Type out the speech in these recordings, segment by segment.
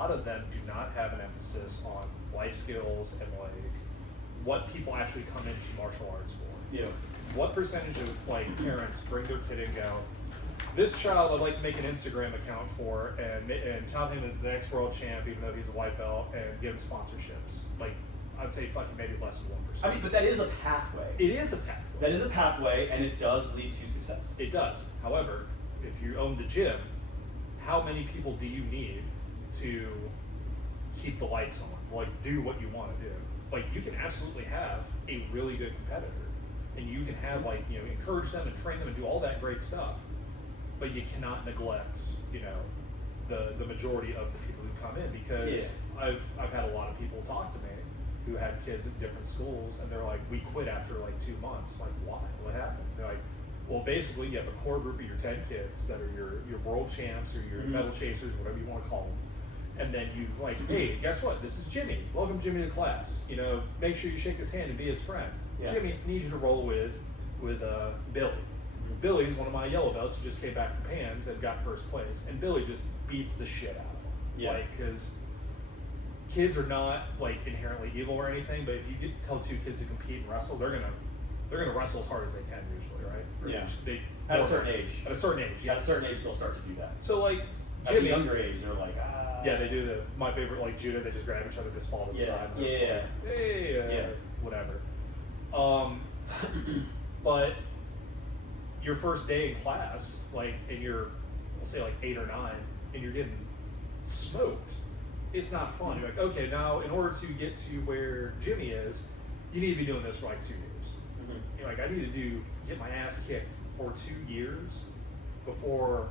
lot of them do not have an emphasis on life skills and like what people actually come into martial arts for. Yeah. What percentage of like parents bring their kid and go, this child I'd like to make an Instagram account for and tout him as the next world champ, even though he's a white belt, and give him sponsorships. Like, I'd say fucking maybe less than 1%. I mean, but that is a pathway. It is a pathway. That is a pathway, and it does lead to success. It does. However, if you own the gym, how many people do you need to keep the lights on? Like, do what you want to do. Like, you can absolutely have a really good competitor, and you can have, like, you know, encourage them and train them and do all that great stuff, but you cannot neglect, you know, the majority of the people who come in, because I've had a lot of people talk to me who had kids at different schools, and they're like, we quit after like 2 months. I'm like, why? What happened? They're like, well, basically you have a core group of your 10 kids that are your world champs or your medal chasers, whatever you want to call them. And then you like, hey, guess what? This is Jimmy. Welcome Jimmy to class. You know, make sure you shake his hand and be his friend. Yeah. Jimmy, I need you to roll with Billy. Billy's one of my yellow belts who just came back from Pans and got first place. And Billy just beats the shit out of him. Yeah. Like, because kids are not like inherently evil or anything, but if you tell two kids to compete and wrestle, they're gonna wrestle as hard as they can usually, right? Or yeah. At a certain age. At a certain age, yes. At a certain age, they'll start to do that. So like, Jimmy, at the younger age, they're like, yeah, they do my favorite, like Judo, they just grab each other, just fall to the side. Yeah. Like, hey, whatever. But your first day in class, like, and you're, we'll say like 8 or 9, and you're getting smoked, it's not fun. You're like, okay, now in order to get to where Jimmy is, you need to be doing this for like 2 years. You're like, I need to get my ass kicked for 2 years before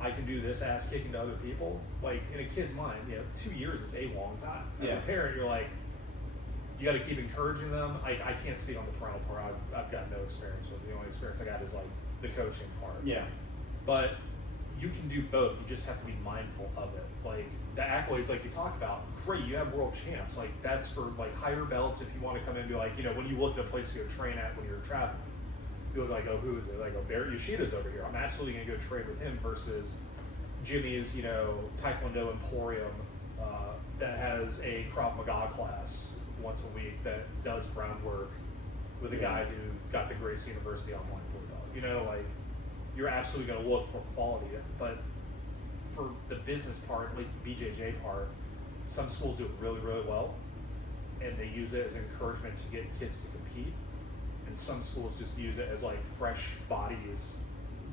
I can do this ass kicking to other people. Like, in a kid's mind, 2 years is a long time. As a parent, you're like, you got to keep encouraging them. I can't speak on the parental part. I've got no experience with it. The only experience I got is like the coaching part. Yeah. But you can do both. You just have to be mindful of it. Like, the accolades, like you talk about, great, you have world champs. Like, that's for like higher belts if you want to come in and be like, when you look at a place to go train at when you're traveling, you look like, oh, who is it? Like, oh, Barrett Yoshida's over here. I'm absolutely going to go train with him versus Jimmy's, Taekwondo Emporium that has a Krav Maga class once a week that does groundwork with a guy who got the Grace University online blue belt. Like, you're absolutely going to look for quality, but for the business part, like the BJJ part, some schools do it really, really well, and they use it as encouragement to get kids to compete. And some schools just use it as like fresh bodies,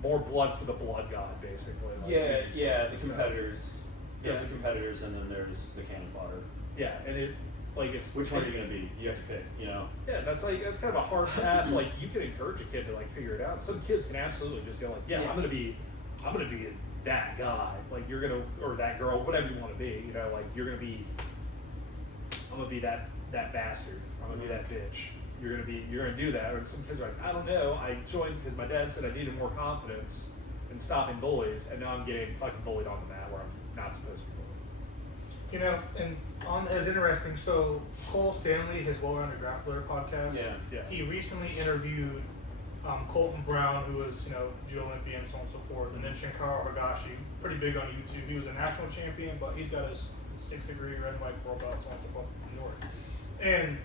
more blood for the blood god, basically. Like, the competitors. There's the competitors, and then there's the cannon fodder. Yeah, and it's which one are you gonna be? You have to pick, Yeah, that's kind of a hard path. Like, you can encourage a kid to like figure it out. Some kids can absolutely just go like, I'm gonna be that guy. Like, you're gonna, or that girl, whatever you want to be. Like, I'm gonna be that bastard. I'm gonna be that bitch. You're gonna do that. Or some kids are like, I don't know. I joined because my dad said I needed more confidence in stopping bullies, and now I'm getting fucking bullied on the mat where I'm not supposed to be bullied. And it was interesting. So Cole Stanley, his well-rounded grappler podcast, he recently interviewed Colton Brown, who was Judo Olympian, so on and so forth, and then Shinkaro Higashi, pretty big on YouTube. He was a national champion, but he's got his 6th degree red and white world belt, so on and so forth in New York. And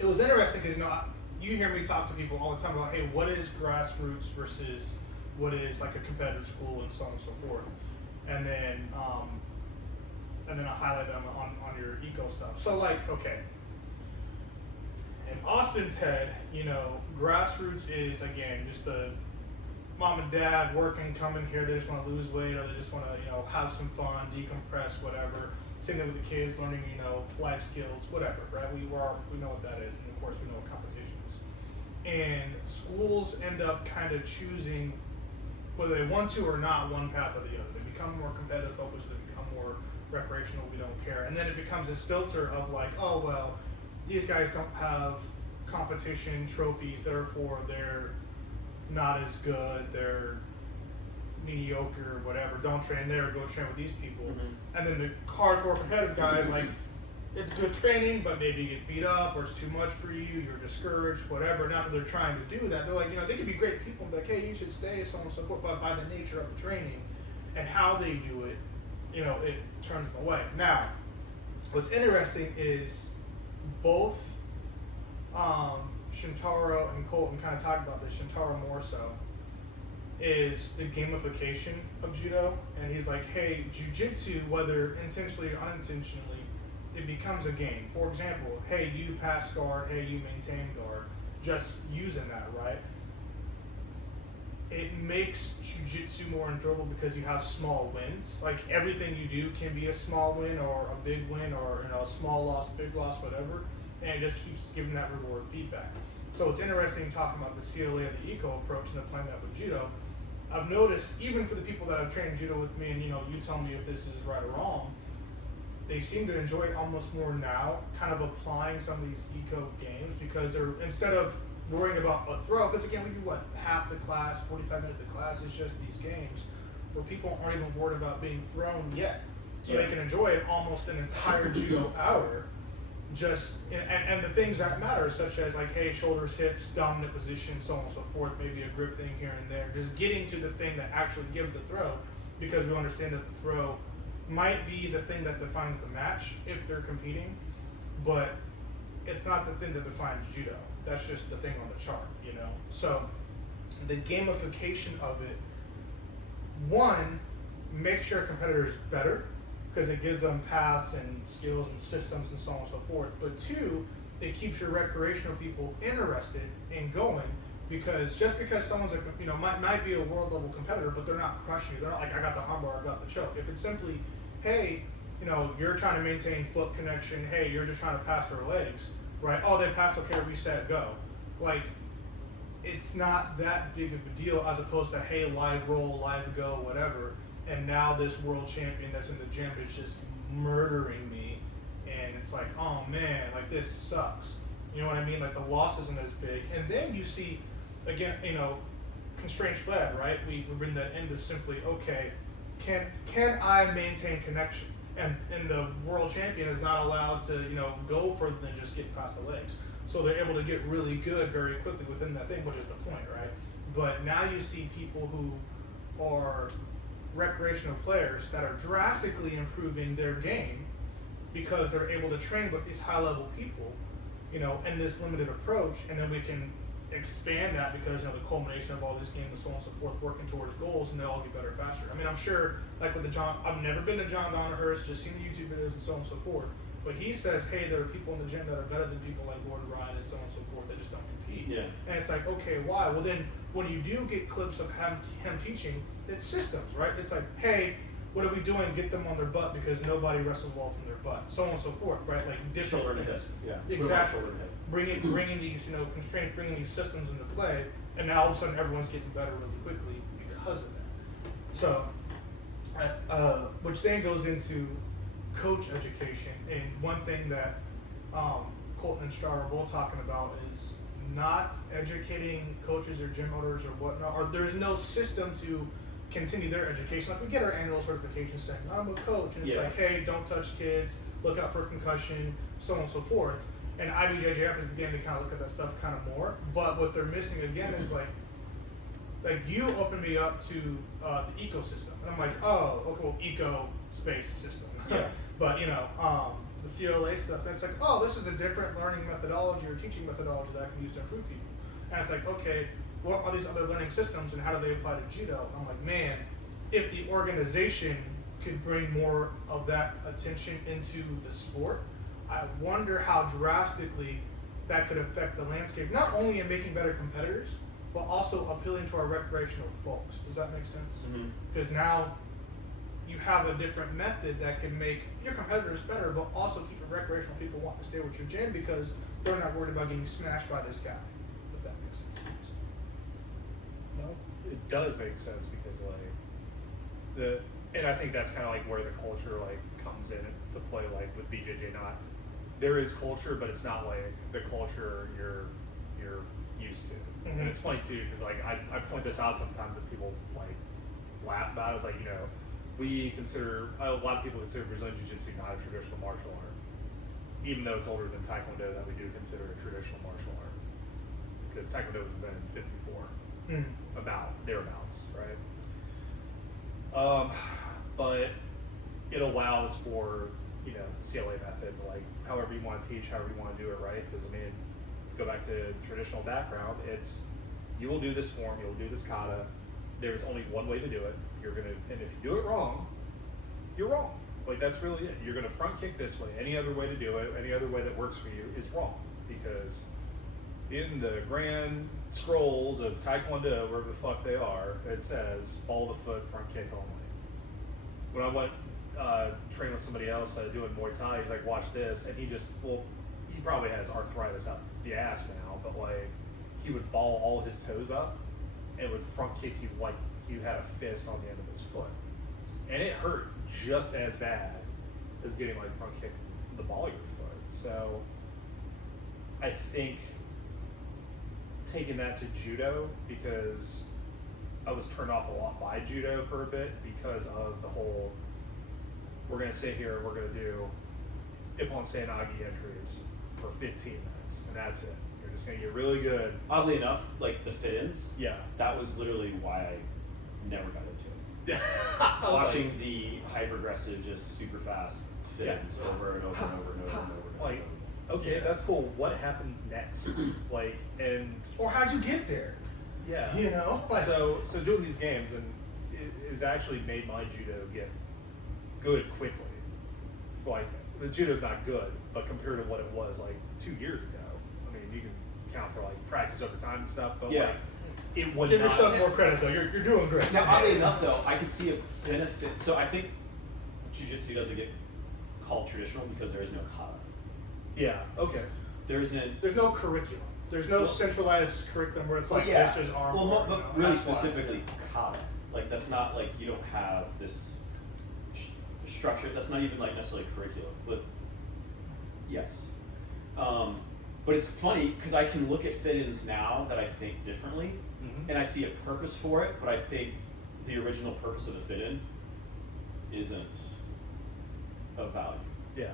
it was interesting because you hear me talk to people all the time about, hey, what is grassroots versus what is like a competitive school, and so on and so forth. And then I highlight them on your eco stuff. So like, okay, in Austin's head, grassroots is, again, just the mom and dad working, coming here, they just want to lose weight, or they just want to, have some fun, decompress, whatever. Sitting there with the kids, learning, life skills, whatever, right? We know what that is, and of course we know what competition is. And schools end up kind of choosing, whether they want to or not, one path or the other. They become more competitive focused, they become more recreational, we don't care. And then it becomes this filter of like, oh, well, these guys don't have competition trophies, therefore they're not as good, they're mediocre, whatever, don't train there, go train with these people. And then the hardcore competitive guys, like, it's good training, but maybe you get beat up, or it's too much for you, you're discouraged, whatever. Not that they're trying to do that, they're like, they could be great people, like, hey, you should stay, so on and so forth, but by the nature of the training and how they do it, it turns them away. Now, what's interesting is both Shintaro and Colton kind of talked about this, Shintaro more so, is the gamification of judo. And he's like, hey, jiu-jitsu, whether intentionally or unintentionally, it becomes a game. For example, hey, you pass guard, hey, you maintain guard, just using that, right? It makes jiu-jitsu more enjoyable because you have small wins. Like, everything you do can be a small win or a big win or a small loss, big loss, whatever. And it just keeps giving that reward feedback. So it's interesting talking about the CLA and the eco approach and applying that with judo. I've noticed, even for the people that have trained judo with me, and you tell me if this is right or wrong, they seem to enjoy it almost more now, kind of applying some of these eco games, because they're, instead of worrying about a throw, because again, we do half the class, 45 minutes of class is just these games, where people aren't even worried about being thrown yet. So they can enjoy it almost an entire judo hour, just, and the things that matter, such as like, hey, shoulders, hips, dominant position, so on and so forth, maybe a grip thing here and there, just getting to the thing that actually gives the throw, because we understand that the throw might be the thing that defines the match if they're competing, but it's not the thing that defines judo. That's just the thing on the chart, So the gamification of it, one, makes your competitors better, because it gives them paths and skills and systems and so on and so forth. But two, it keeps your recreational people interested in going, because just because someone's might be a world level competitor, but they're not crushing you. They're not like, I got the armbar, I got the choke. If it's simply, hey, you're trying to maintain foot connection, hey, you're just trying to pass their legs, right? Oh, they pass, okay, reset, go. Like, it's not that big of a deal, as opposed to, hey, live roll, live go, whatever. And now this world champion that's in the gym is just murdering me, and it's like, oh man, like, this sucks. You know what I mean? Like, the loss isn't as big. And then you see, again, constraint sled, right? We bring that into simply, okay, can I maintain connection? And the world champion is not allowed to, go further than just getting past the legs. So they're able to get really good very quickly within that thing, which is the point, right? But now you see people who are recreational players that are drastically improving their game because they're able to train with these high level people, in this limited approach, and then we can expand that because the culmination of all these games and so on and so forth, working towards goals, and they all get better faster. I mean, I'm sure, like with I've never been to John Donahurst, just seen the YouTube videos and so on and so forth, but he says, hey, there are people in the gym that are better than people like Gordon Ryan and so on and so forth that just don't compete. Yeah. And it's like, okay, why? Well, then when you do get clips of him teaching, it's systems, right? It's like, hey, what are we doing? Get them on their butt because nobody wrestles well from their butt, so on and so forth, right? Like different shoulder things. to head. Yeah. Exactly. Shoulder to head. Bringing these constraints, bringing these systems into play, and now all of a sudden everyone's getting better really quickly because of that. So, which then goes into coach education, and one thing that Colton and Star are both talking about is not educating coaches or gym owners or whatnot, or there's no system to continue their education. Like, we get our annual certification saying, I'm a coach, and it's like, hey, don't touch kids, look out for concussion, so on and so forth. And IBJJF is beginning to kind of look at that stuff kind of more, but what they're missing again is like you open me up to the ecosystem, and I'm like, oh, okay, well, eco space system. Yeah. But the CLA stuff, and it's like, oh, this is a different learning methodology or teaching methodology that I can use to improve people. And it's like, okay, what are these other learning systems and how do they apply to judo? And I'm like, man, if the organization could bring more of that attention into the sport, I wonder how drastically that could affect the landscape, not only in making better competitors, but also appealing to our recreational folks. Does that make sense? Because now you have a different method that can make your competitors better, but also keep your recreational people wanting to stay with your gym because they're not worried about getting smashed by this guy. If that makes sense. No, it does make sense because and I think that's kind of like where the culture comes in to play, like with BJJ. There is culture, but it's not like the culture you're used to. Mm-hmm. And it's funny too because I point this out sometimes and people laugh about it. It's like, we consider, a lot of people consider Brazilian Jiu-Jitsu not a traditional martial art, even though it's older than Taekwondo, that we do consider a traditional martial art, because Taekwondo was invented in 54, thereabouts, right? But it allows for, CLA method, like however you want to teach, however you want to do it, right? Because go back to traditional background, it's you will do this form, you'll do this kata. There's only one way to do it. And if you do it wrong, you're wrong. Like that's really it. You're gonna front kick this way. Any other way to do it, any other way that works for you is wrong. Because in the grand scrolls of Taekwondo, wherever the fuck they are, it says ball of the foot, front kick only. When I went train with somebody else doing Muay Thai, he's like, watch this, and he probably has arthritis out the ass now, but like he would ball all his toes up and would front kick you like you had a fist on the end of his foot, and it hurt just as bad as getting like front kick the ball of your foot. So I think taking that to judo, because I was turned off a lot by judo for a bit because of the whole, we're going to sit here, we're going to do Ippon Seinagi entries for 15 minutes, and that's it. You're just going to get really good. Oddly enough, like the fit-ins, yeah, that was literally why I never got into it. Yeah. Watching the hyper-aggressive, just super fast fit-ins over and over and over and over and over. Like, okay, that's cool. What happens next? Or how'd you get there? Yeah. So doing these games it has actually made my judo get good quickly. Like the judo's not good, but compared to what it was like 2 years ago, you can count for like practice over time and stuff, but like it would give not. yourself more credit though. You're doing great. Now, oddly enough, though, I could see a benefit. So I think jiu-jitsu doesn't get called traditional because there is no kata. Yeah. Okay. There's no curriculum. There's no centralized curriculum where it's like this is our. Well, but really specifically kata. Like that's not like you don't have this structure. That's not even like necessarily curriculum. But yes. But it's funny because I can look at fit-ins now that I think differently, and I see a purpose for it. But I think the original purpose of a fit-in isn't of value. Yeah.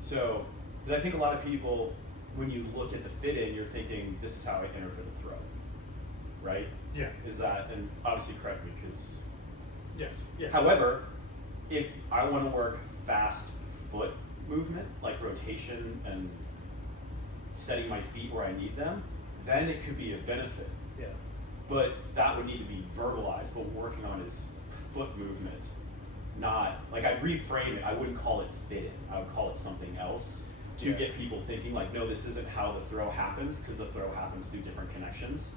So, I think a lot of people, when you look at the fit-in, you're thinking, this is how I enter for the throw, right? Yeah. Is that, and obviously correct me, because... Yes. However, if I want to work fast foot movement, like rotation and setting my feet where I need them, then it could be a benefit. Yeah. But that would need to be verbalized. What we're working on is foot movement, not, like I'd reframe it. I wouldn't call it fit-in. I would call it something else to get people thinking like, no, this isn't how the throw happens, because the throw happens through different connections.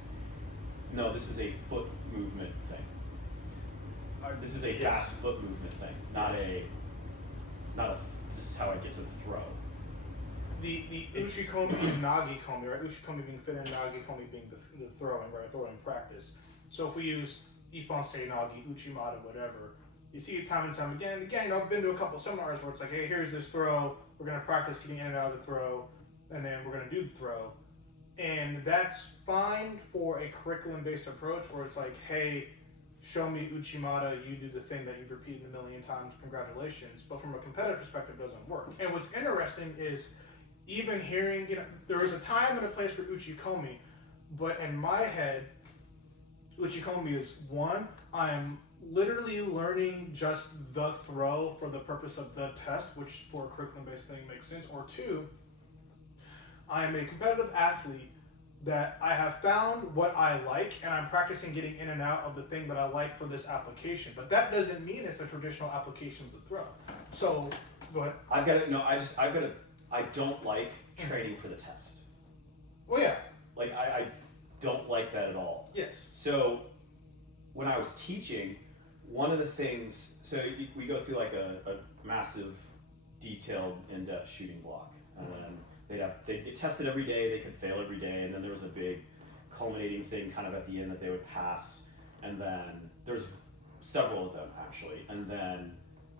No, this is a foot movement thing. This is a fast foot movement thing, not a this is how I get to the throw. The uchikomi and nagi komi, right? Uchikomi being fit and nagi komi being the throwing, right? Throwing practice. So if we use Ippon Seinagi, Uchimata, whatever, you see it time and time again. Again, I've been to a couple seminars where it's like, hey, here's this throw. We're going to practice getting in and out of the throw, and then we're going to do the throw. And that's fine for a curriculum-based approach where it's like, hey, show me Uchimata, you do the thing that you've repeated a million times, congratulations. But from a competitive perspective, it doesn't work. And what's interesting is even hearing, there is a time and a place for Uchikomi, but in my head, Uchikomi is one, I'm literally learning just the throw for the purpose of the test, which for a curriculum-based thing makes sense. Or two, I am a competitive athlete that I have found what I like, and I'm practicing getting in and out of the thing that I like for this application. But that doesn't mean it's the traditional application of the throw. So, go ahead. I don't like training for the test. Well, yeah. Like, I don't like that at all. Yes. So, when I was teaching, one of the things, so we go through like a massive, detailed, in-depth shooting block. And then they'd get tested every day, they could fail every day, and then there was a big culminating thing kind of at the end that they would pass, and then there's several of them actually, and then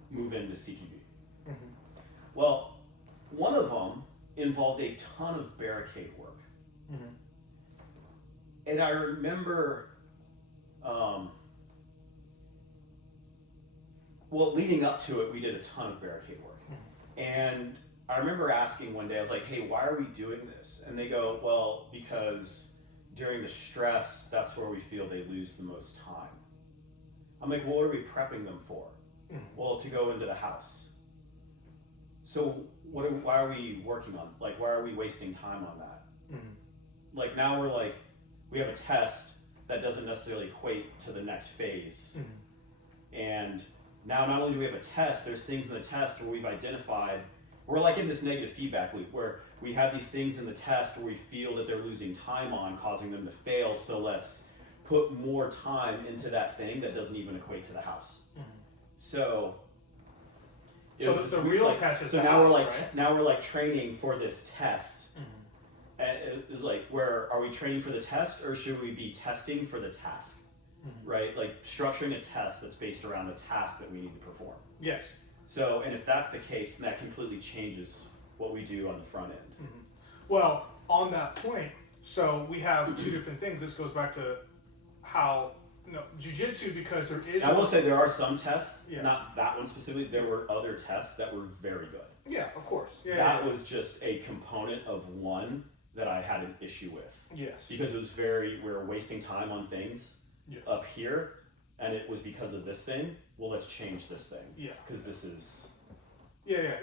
move into CQB. Mm-hmm. Well, one of them involved a ton of barricade work. Mm-hmm. And I remember, leading up to it, we did a ton of barricade work. Mm-hmm. And I remember asking one day, I was like, hey, why are we doing this? And they go, well, because during the stress, that's where we feel they lose the most time. I'm like, well, what are we prepping them for? Well, to go into the house. So why are we working on, like, why are we wasting time on that? Like, now we're like, we have a test that doesn't necessarily equate to the next phase. And now not only do we have a test, there's things in the test where we've identified, we're like in this negative feedback loop where we have these things in the test where we feel that they're losing time on, causing them to fail, so let's put more time into that thing that doesn't even equate to the house. So the real test is so the now house, we're like right? now we're like training for this test. And it's like, where are we training for the test, or should we be testing for the task? Right? Like structuring a test that's based around a task that we need to perform. Yes. So, and if that's the case, then that completely changes what we do on the front end. Well, on that point, so we have two different things. This goes back to how, jiu-jitsu, because there is... I will say there are some tests, Yeah. not that one specifically, there were other tests that were very good. Yeah, of course. That was just a component of one that I had an issue with. Yes. Because it was we were wasting time on things up here, and it was because of this thing. Well, let's change this thing. Yeah. Because this is... Yeah.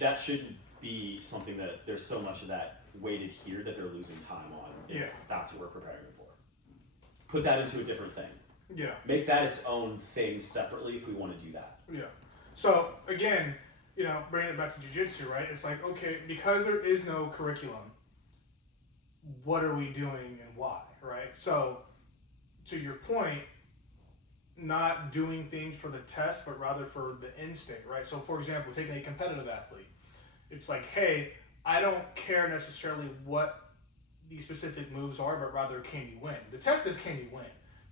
That shouldn't be something that there's so much of that weighted here that they're losing time on if that's what we're preparing them for. Put that into a different thing. Yeah. Make that its own thing separately if we want to do that. Yeah. So, again, bringing it back to jiu-jitsu, right? It's like, okay, because there is no curriculum, what are we doing and why, right? So, to your point, not doing things for the test, but rather for the end state, right? So, for example, taking a competitive athlete, it's like, hey, I don't care necessarily what these specific moves are, but rather, can you win? The test is, can you win?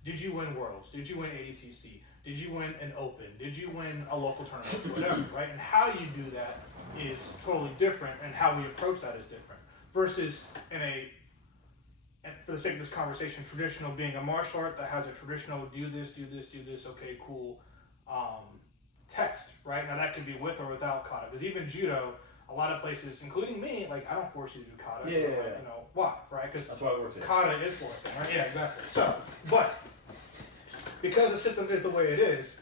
Did you win Worlds? Did you win ADCC? Did you win an Open? Did you win a local tournament? Whatever, right? And how you do that is totally different, and how we approach that is different. Versus and for the sake of this conversation, traditional being a martial art that has a traditional do this, okay, cool, text, right? Now that could be with or without kata, because even judo, a lot of places, including me, like, I don't force you to do kata. Yeah. Why, right? Because that's why I worked it. Kata is for it, right? Yeah, exactly. So, but because the system is the way it is,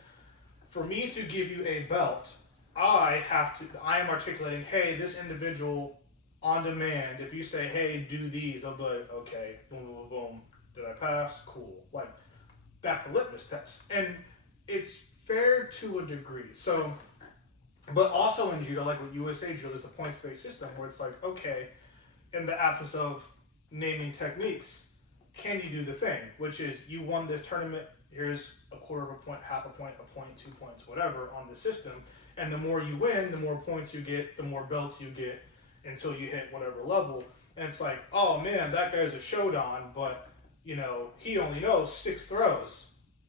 for me to give you a belt, I am articulating, hey, this individual on demand, if you say, hey, do these, I'll be like, okay, boom, boom, boom. Did I pass? Cool. Like, that's the litmus test. And it's fair to a degree. So, but also in judo, like with USA Judo, there's a points-based system where it's like, okay, in the absence of naming techniques, can you do the thing? Which is, you won this tournament, here's a quarter of a point, half a point, 2 points, whatever, on the system. And the more you win, the more points you get, the more belts you get, until you hit whatever level. And it's like, oh man, that guy's a Shodan, but, he only knows 6 throws.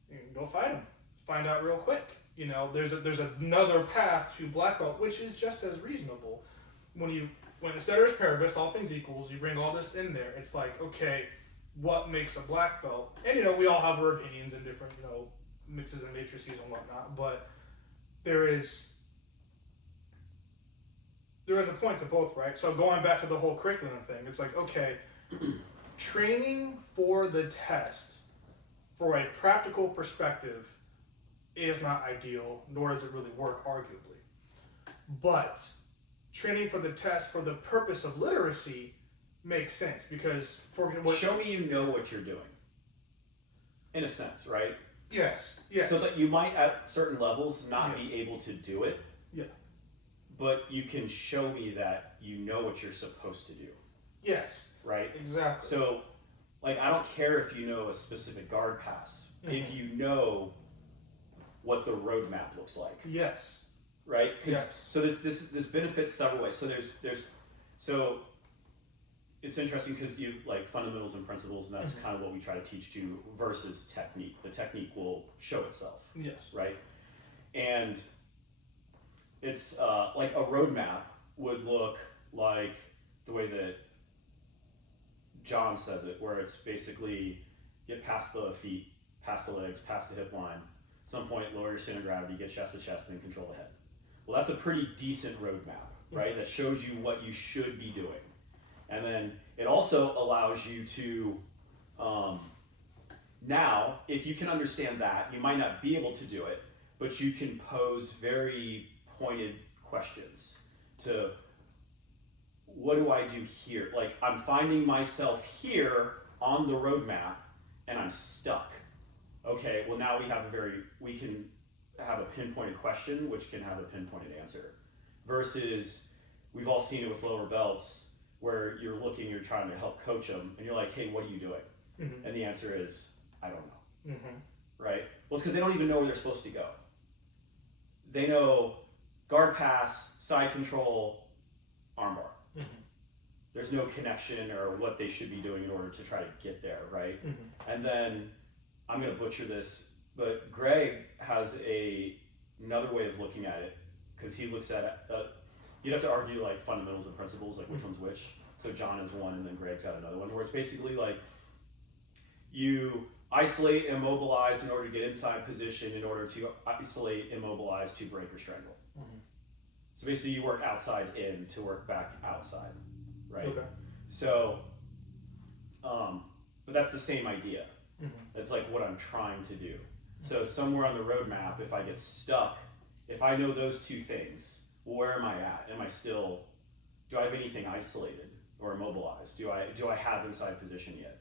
You can go fight him. Find out real quick. There's another path to black belt, which is just as reasonable. When the ceteris paribus, all things equals, you bring all this in there, it's like, okay, what makes a black belt? And we all have our opinions and different, mixes and matrices and whatnot, but there is a point to both, right? So going back to the whole curriculum thing, it's like, okay, training for the test, for a practical perspective, is not ideal, nor does it really work, arguably. But training for the test for the purpose of literacy makes sense, because show me you know what you're doing. In a sense, right? Yes. So that you might at certain levels not be able to do it. Yeah. But you can show me that you know what you're supposed to do. Yes. Right? Exactly. So, like, I don't care if you know a specific guard pass. If you know what the roadmap looks like. Yes. Right? Yes. So this benefits several ways. So it's interesting because you like fundamentals and principles, and that's kind of what we try to teach to versus technique. The technique will show itself. Yes. Right? And it's like a roadmap would look like the way that John says it, where it's basically get past the feet, past the legs, past the hip line. At some point, lower your center of gravity, get chest to chest, and then control the head. Well, that's a pretty decent roadmap, right? That shows you what you should be doing. And then it also allows you to, now, if you can understand that, you might not be able to do it, but you can pose very pointed questions to, what do I do here? Like, I'm finding myself here on the roadmap and I'm stuck. Okay, well now we can have a pinpointed question which can have a pinpointed answer. Versus, we've all seen it with lower belts where you're trying to help coach them and you're like, hey, what are you doing? Mm-hmm. And the answer is, I don't know. Mm-hmm. Right? Well, it's because they don't even know where they're supposed to go. They know guard pass, side control, armbar. Mm-hmm. There's no connection or what they should be doing in order to try to get there, right? Mm-hmm. And then, I'm going to butcher this, but Greg has another way of looking at it, because he looks at you'd have to argue like fundamentals and principles, like which one's which. So John is one and then Greg's got another one, where it's basically like you isolate, immobilize in order to get inside position, in order to isolate, immobilize to break or strangle. Mm-hmm. So basically you work outside in to work back outside, right? Okay. So, but that's the same idea. Mm-hmm. That's like what I'm trying to do. So somewhere on the roadmap, if I get stuck, if I know those two things, where am I at? Do I have anything isolated or immobilized? Do I have inside position yet?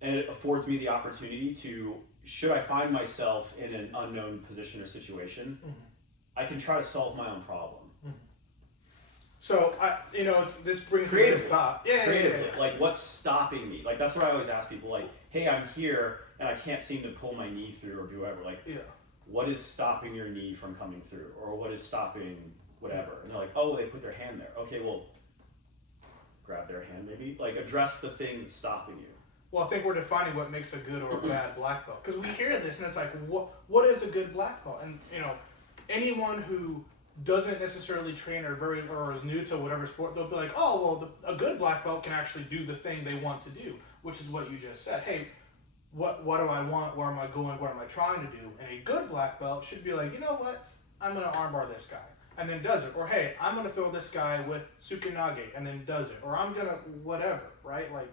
And it affords me the opportunity to, should I find myself in an unknown position or situation, mm-hmm. I can try to solve my own problem. Mm-hmm. So, this brings me to this thought. Creatively. Like, what's stopping me? Like, that's what I always ask people. Like, hey, I'm here and I can't seem to pull my knee through or do whatever. Like, what is stopping your knee from coming through? Or what is stopping whatever? And they're like, oh, they put their hand there. Okay, well, grab their hand maybe. Like, address the thing that's stopping you. Well, I think we're defining what makes a good or a bad black belt. Because we hear this and it's like, what is a good black belt? And, anyone who doesn't necessarily train or is new to whatever sport, they'll be like, oh, well, a good black belt can actually do the thing they want to do, which is what you just said. Hey, what do I want? Where am I going? What am I trying to do? And a good black belt should be like, you know what? I'm going to armbar this guy. And then does it. Or, hey, I'm going to throw this guy with Tsukinage and then does it. Or I'm going to whatever, right? Like,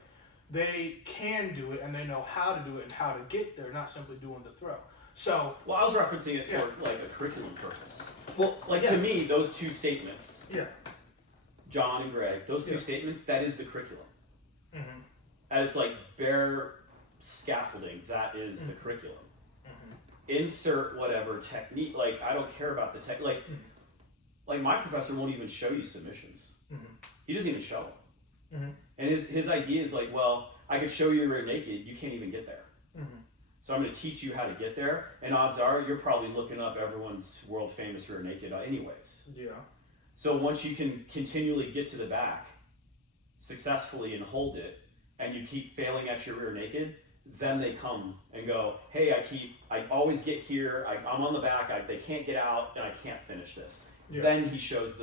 they can do it and they know how to do it and how to get there, not simply doing the throw. So, well, I was referencing it for like a curriculum purpose. Well, like to me, those two statements, John and Greg, those two statements, that is the curriculum. Mm-hmm. And it's like bare scaffolding, that is the curriculum. Mm-hmm. Insert whatever technique, like I don't care about the tech, like my professor won't even show you submissions. Mm-hmm. He doesn't even show them. Mm-hmm. And his idea is like, well, I could show you rear naked, you can't even get there. Mm-hmm. So I'm going to teach you how to get there, and odds are you're probably looking up everyone's world famous rear naked anyways. Yeah. So once you can continually get to the back successfully and hold it, and you keep failing at your rear naked, then they come and go, hey, I always get here, I'm on the back, they can't get out, and I can't finish this. Yeah. Then he shows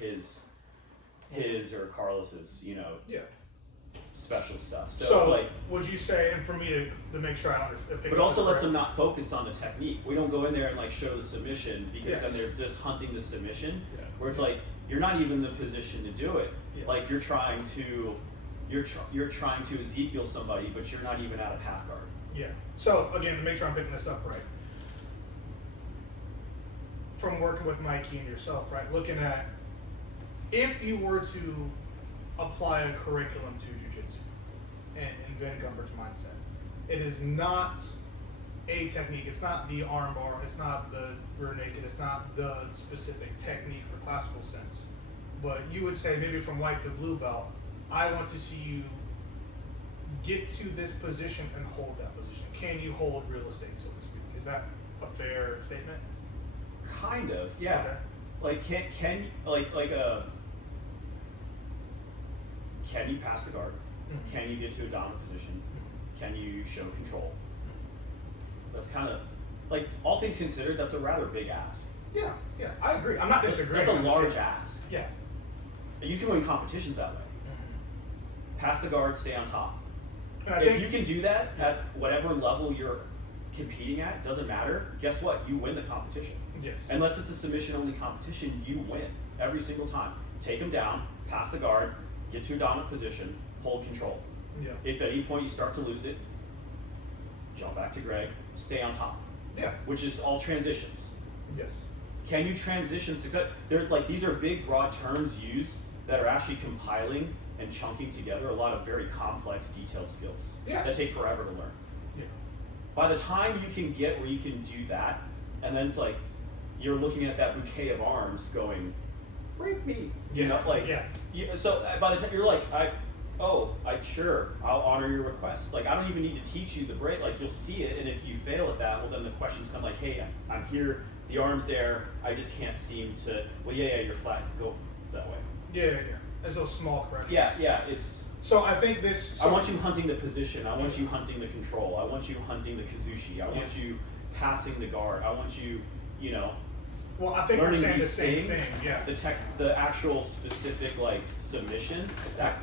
his or Carlos's, special stuff. So it's like, would you say, and for me to make sure I understand, but also lets them not focus on the technique. We don't go in there and like show the submission because then they're just hunting the submission. Yeah. Where it's like you're not even in the position to do it. Yeah. Like you're trying to Ezekiel somebody, but you're not even out of half guard. Yeah. So again, to make sure I'm picking this up right, from working with Mikey and yourself, right, looking at if you were to apply a curriculum to jiu-jitsu and Glenn Gumbert's mindset, it is not a technique, it's not the arm bar, it's not the rear naked, it's not the specific technique for classical sense, but you would say maybe from white to blue belt, I want to see you get to this position and hold that position. Can you hold real estate, so to speak? Is that a fair statement? Kind of, yeah. Okay. Like can you pass the guard? Mm-hmm. Can you get to a dominant position? Mm-hmm. Can you show control? That's kind of like, all things considered, that's a rather big ask. Yeah, I agree. I'm not disagreeing. That's a large ask. Yeah. And you can win competitions that way. Mm-hmm. Pass the guard, stay on top. And If you can do that at whatever level you're competing at, doesn't matter. Guess what? You win the competition. Yes. Unless it's a submission-only competition, you win every single time. Take them down, pass the guard, get to a dominant position, hold control. Yeah. If at any point you start to lose it, jump back to Greg, stay on top. Yeah. Which is all transitions. Yes. Can you transition success? These are big, broad terms used that are actually compiling and chunking together a lot of very complex, detailed skills that take forever to learn. Yeah. By the time you can get where you can do that, and then it's like you're looking at that bouquet of arms going, break me. You know, like so by the time you're like, sure, I'll honor your request. Like I don't even need to teach you the break. Like you'll see it, and if you fail at that, well then the questions come like, hey, I'm here, the arm's there, I just can't seem to. Well, you're flat. Go that way. Yeah. As those small corrections. Yeah. It's. So I think this. I want you hunting the position. I want you hunting the control. I want you hunting the kazushi. I want you passing the guard. I want you, Well, I think we're learning saying the these same things. thing. Yeah. The actual specific like submission that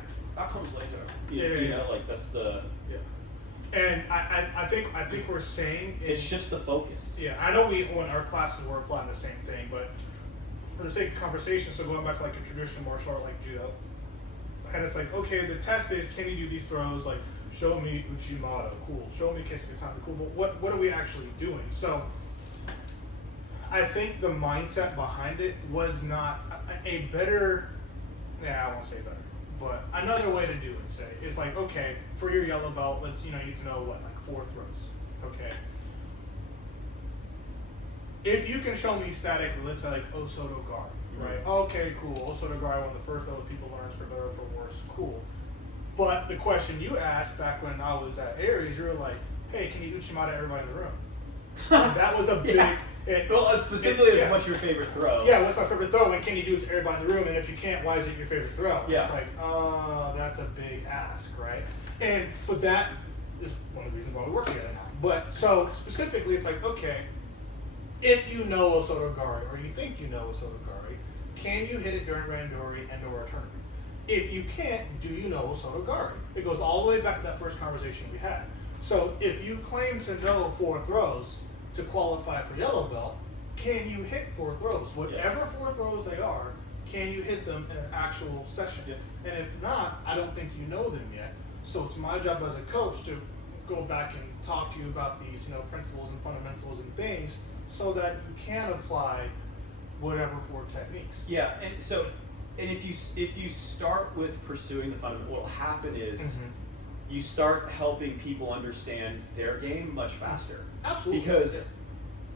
comes later. You know, like that's the. Yeah. And I think we're saying it shifts the focus. Yeah, I know when our classes were applying the same thing, but for the sake of conversation, so going back to like a traditional martial art like Judo, and it's like, okay, the test is, can you do these throws? Like, show me Uchimata, cool. Show me Kesikatana, cool. But what are we actually doing? So I think the mindset behind it was not a better, I won't say better, but another way to do it, say, it's like, okay, for your yellow belt, let's, you need to know what, like 4 throws, okay? If you can show me static, let's say like Osoto Guard, right? Okay, cool, Osoto Guard, one of the first those people learns for better or for worse, cool. But the question you asked back when I was at Aries, you were like, hey, can you Uchimata everybody in the room? And that was a big... Specifically, what's your favorite throw? Yeah, what's my favorite throw? And can you do it to everybody in the room? And if you can't, why is it your favorite throw? Yeah. It's like, that's a big ask, right? But that is one of the reasons why we work together now. But so specifically, it's like, okay, if you know Osoto Gari, or you think you know Osoto Gari, can you hit it during Randori and or a tournament? If you can't, do you know Osoto Gari? It goes all the way back to that first conversation we had. So if you claim to know 4 throws to qualify for yellow belt, can you hit 4 throws? Whatever 4 throws they are, can you hit them in an actual session? Yeah. And if not, I don't think you know them yet. So it's my job as a coach to go back and talk to you about these, principles and fundamentals and things, so that you can apply whatever 4 techniques. Yeah, and if you start with pursuing the fundamental, what will happen is you start helping people understand their game much faster. Absolutely.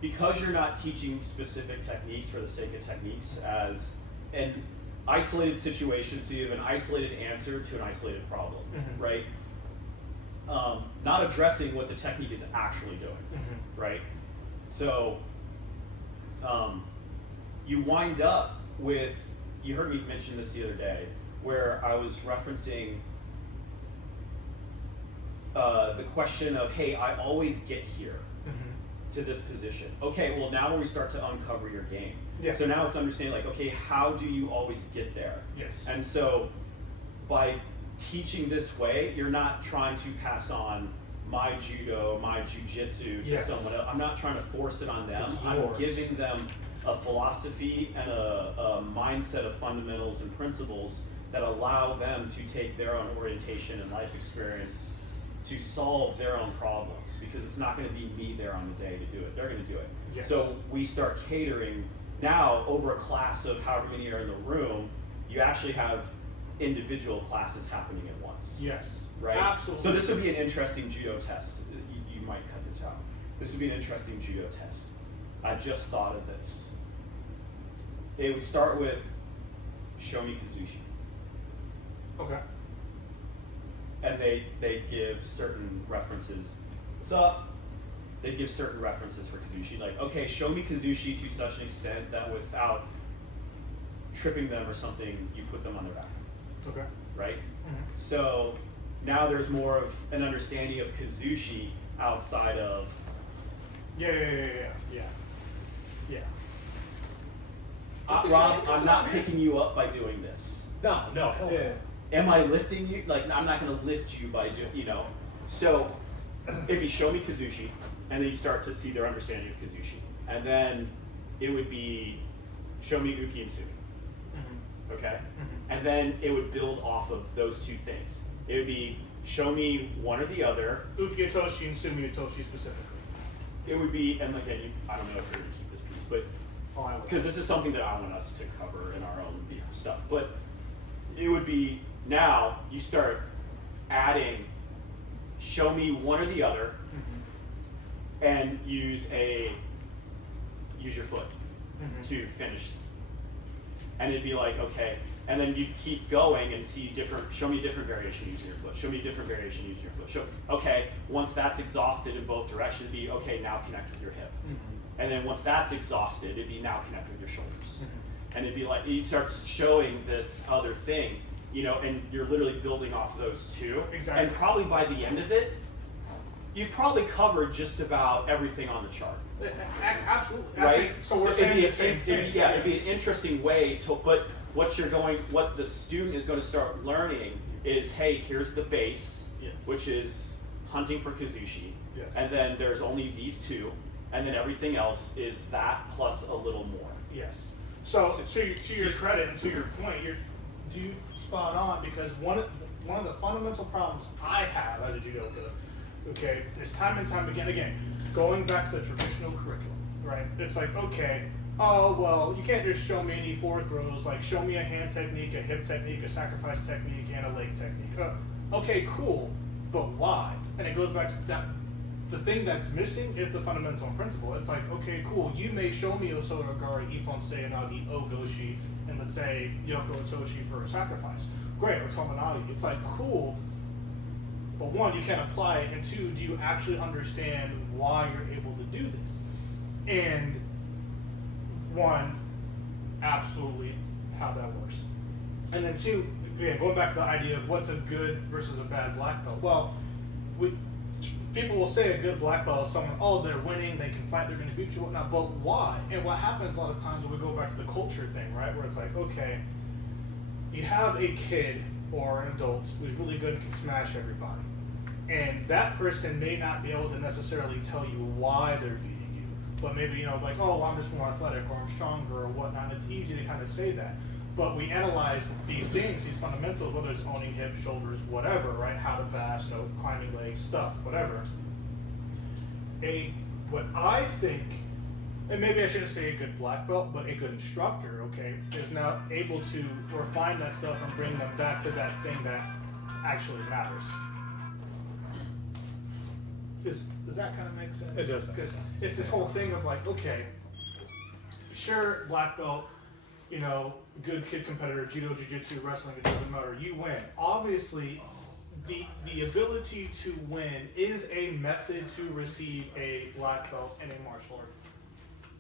Because you're not teaching specific techniques for the sake of techniques as an isolated situation, so you have an isolated answer to an isolated problem, right? Not addressing what the technique is actually doing, right? So you wind up with, you heard me mention this the other day, where I was referencing the question of, hey, I always get here to this position. Okay, well now we start to uncover your game. Yeah. So now it's understanding like, okay, how do you always get there? Yes. And so by teaching this way, you're not trying to pass on my judo, my jujitsu to someone else. I'm not trying to force it on them. I'm giving them a philosophy and a mindset of fundamentals and principles that allow them to take their own orientation and life experience to solve their own problems, because it's not going to be me there on the day to do it. They're going to do it. Yes. So we start catering now over a class of however many are in the room. You actually have individual classes happening at once. Yes. Right? Absolutely. So this would be an interesting judo test. You might cut this out. This would be an interesting judo test. I just thought of this. They would start with Shomi Kazushi. Okay. And they give certain references. What's up? They give certain references for Kazushi. Like, okay, show me Kazushi to such an extent that without tripping them or something, you put them on their back. Okay. Right? So now there's more of an understanding of Kazushi outside of... Yeah. Rob, I'm not picking you up by doing this. No. Yeah. Am I lifting you? Like, I'm not going to lift you by doing, So, it'd be show me Kazushi, and then you start to see their understanding of Kazushi. And then it would be show me Uki and Sumi. Okay? And then it would build off of those 2 things. It would be show me one or the other. Uki Otoshi and Sumi Otoshi specifically. it would be, and again, I don't know if you're going to keep this piece, but because this is something that I want us to cover in our own stuff, but it would be now you start adding, show me one or the other, and use your foot to finish. And it'd be like, okay, and then you keep going and see show me a different variation using your foot, show me a different variation using your foot. Okay, once that's exhausted in both directions, it'd be, okay, now connect with your hip. And then once that's exhausted, it'd be now connect with your shoulders. And it'd be like, you start showing this other thing, and you're literally building off those two. Exactly. And probably by the end of it, you've probably covered just about everything on the chart. Absolutely. Right? So we're saying the same thing. Yeah, it'd be an interesting way to, but what the student is going to start learning is, hey, here's the base, which is hunting for kazushi, and then there's only these two, and then everything else is that plus a little more. Yes. So to your credit and to your point, you're spot on, because one of the fundamental problems I have as a judoka, okay, is time and time again, going back to the traditional curriculum, right? It's like, okay, oh, well, you can't just show me any four throws, like show me a hand technique, a hip technique, a sacrifice technique, and a leg technique. Okay, cool, but why? And it goes back to that. The thing that's missing is the fundamental principle. It's like, okay, cool, you may show me Osoto Gari, Ippon Seiyonagi, Ogoshi, and let's say Yoko Otoshi for a sacrifice. Great, or Commonalities. It's like, cool, but one, you can't apply it, and two, do you actually understand why you're able to do this? And one, absolutely how that works. And then two, again, going back to the idea of what's a good versus a bad black belt. Well, people will say a good black belt is someone, oh, they're winning, they can fight, they're going to beat you, whatnot, but why? And what happens a lot of times when we go back to the culture thing, right, where it's like, okay, you have a kid or an adult who's really good and can smash everybody. And that person may not be able to necessarily tell you why they're beating you, but maybe, like, oh, I'm just more athletic, or I'm stronger, or whatnot. It's easy to kind of say that. But we analyze these things, these fundamentals, whether it's owning hips, shoulders, whatever, right? How to pass, climbing legs, stuff, whatever. What I think, and maybe I shouldn't say a good black belt, but a good instructor, okay, is now able to refine that stuff and bring them back to that thing that actually matters. Does that kind of make sense? It does make Because sense. it's this whole thing of like, okay, sure, black belt, good kid competitor, judo, jiu-jitsu, wrestling, it doesn't matter, you win. Obviously, the ability to win is a method to receive a black belt in a martial art,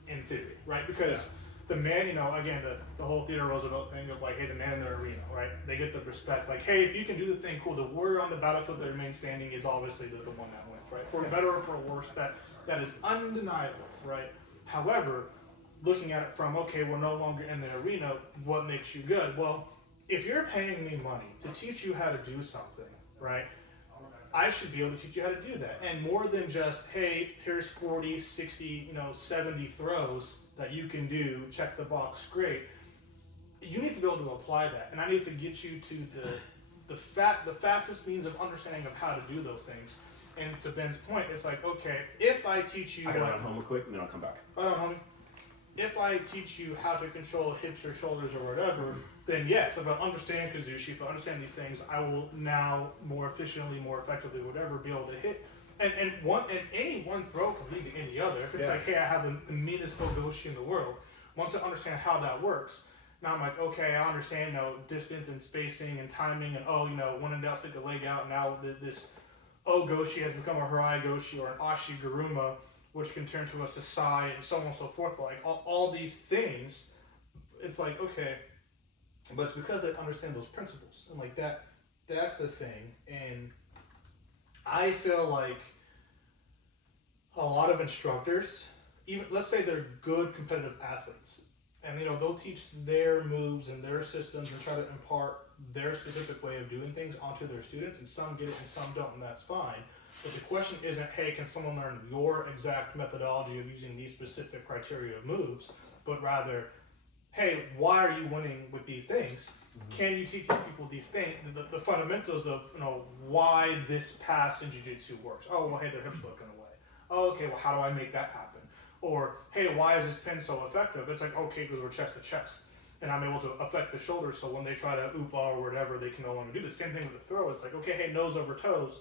in theory, right? Because the man, again, the whole Theodore Roosevelt thing of like, hey, the man in the arena, right? They get the respect, like, hey, if you can do the thing, cool. The warrior on the battlefield that remains standing is obviously the one that wins, right? For better or for worse, that is undeniable, right? However, looking at it from, okay, we're no longer in the arena, what makes you good? Well, if you're paying me money to teach you how to do something, right, I should be able to teach you how to do that. And more than just, hey, here's 40, 60, 70 throws that you can do, check the box, great. You need to be able to apply that. And I need to get you to the fastest means of understanding of how to do those things. And to Ben's point, it's like, okay, if I teach you... I can run home real quick and then I'll come back. Right on, homie. If I teach you how to control hips or shoulders or whatever, then yes, if I understand kazushi, if I understand these things, I will now more efficiently, more effectively, whatever, be able to hit. And any one throw can lead to any other. If it's like, hey, I have the meanest ogoshi in the world, once I understand how that works, now I'm like, okay, I understand distance and spacing and timing, and when in doubt, stick a leg out. Now this ogoshi has become a harai goshi or an ashi garuma, which can turn to a sasai and so on and so forth. But like all these things, it's like, okay, but it's because they understand those principles. And like that's the thing. And I feel like a lot of instructors, even let's say they're good competitive athletes, and they'll teach their moves and their systems and try to impart their specific way of doing things onto their students, and some get it and some don't, and that's fine. But the question isn't, hey, can someone learn your exact methodology of using these specific criteria of moves, but rather, hey, why are you winning with these things? Mm-hmm. Can you teach these people these things, the fundamentals of why this pass in jiu-jitsu works? Oh, well, hey, their hips looking away. oh, okay, well, how do I make that happen? Or, hey, why is this pin so effective? It's like, okay, because we're chest to chest. And I'm able to affect the shoulders, so when they try to oopa or whatever, they can no longer do the same thing with the throw. It's like, okay, hey, nose over toes.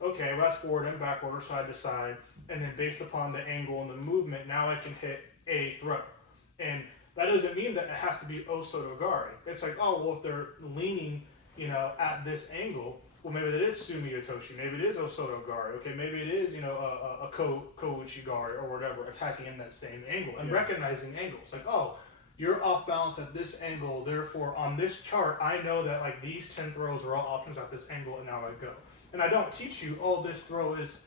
Okay, well, that's forward and backward or side to side. And then based upon the angle and the movement, now I can hit a throw. And that doesn't mean that it has to be Osotogari. It's like, oh, well, if they're leaning, at this angle, well, maybe that is Sumi-Otoshi. Maybe it is Osotogari. Okay, maybe it is, a Ko-Uchi-Gari or whatever, attacking in that same angle. And recognizing angles. Like, oh, you're off balance at this angle, therefore on this chart, I know that like these 10 throws are all options at this angle, and now I go. And I don't teach you, oh, this throw is,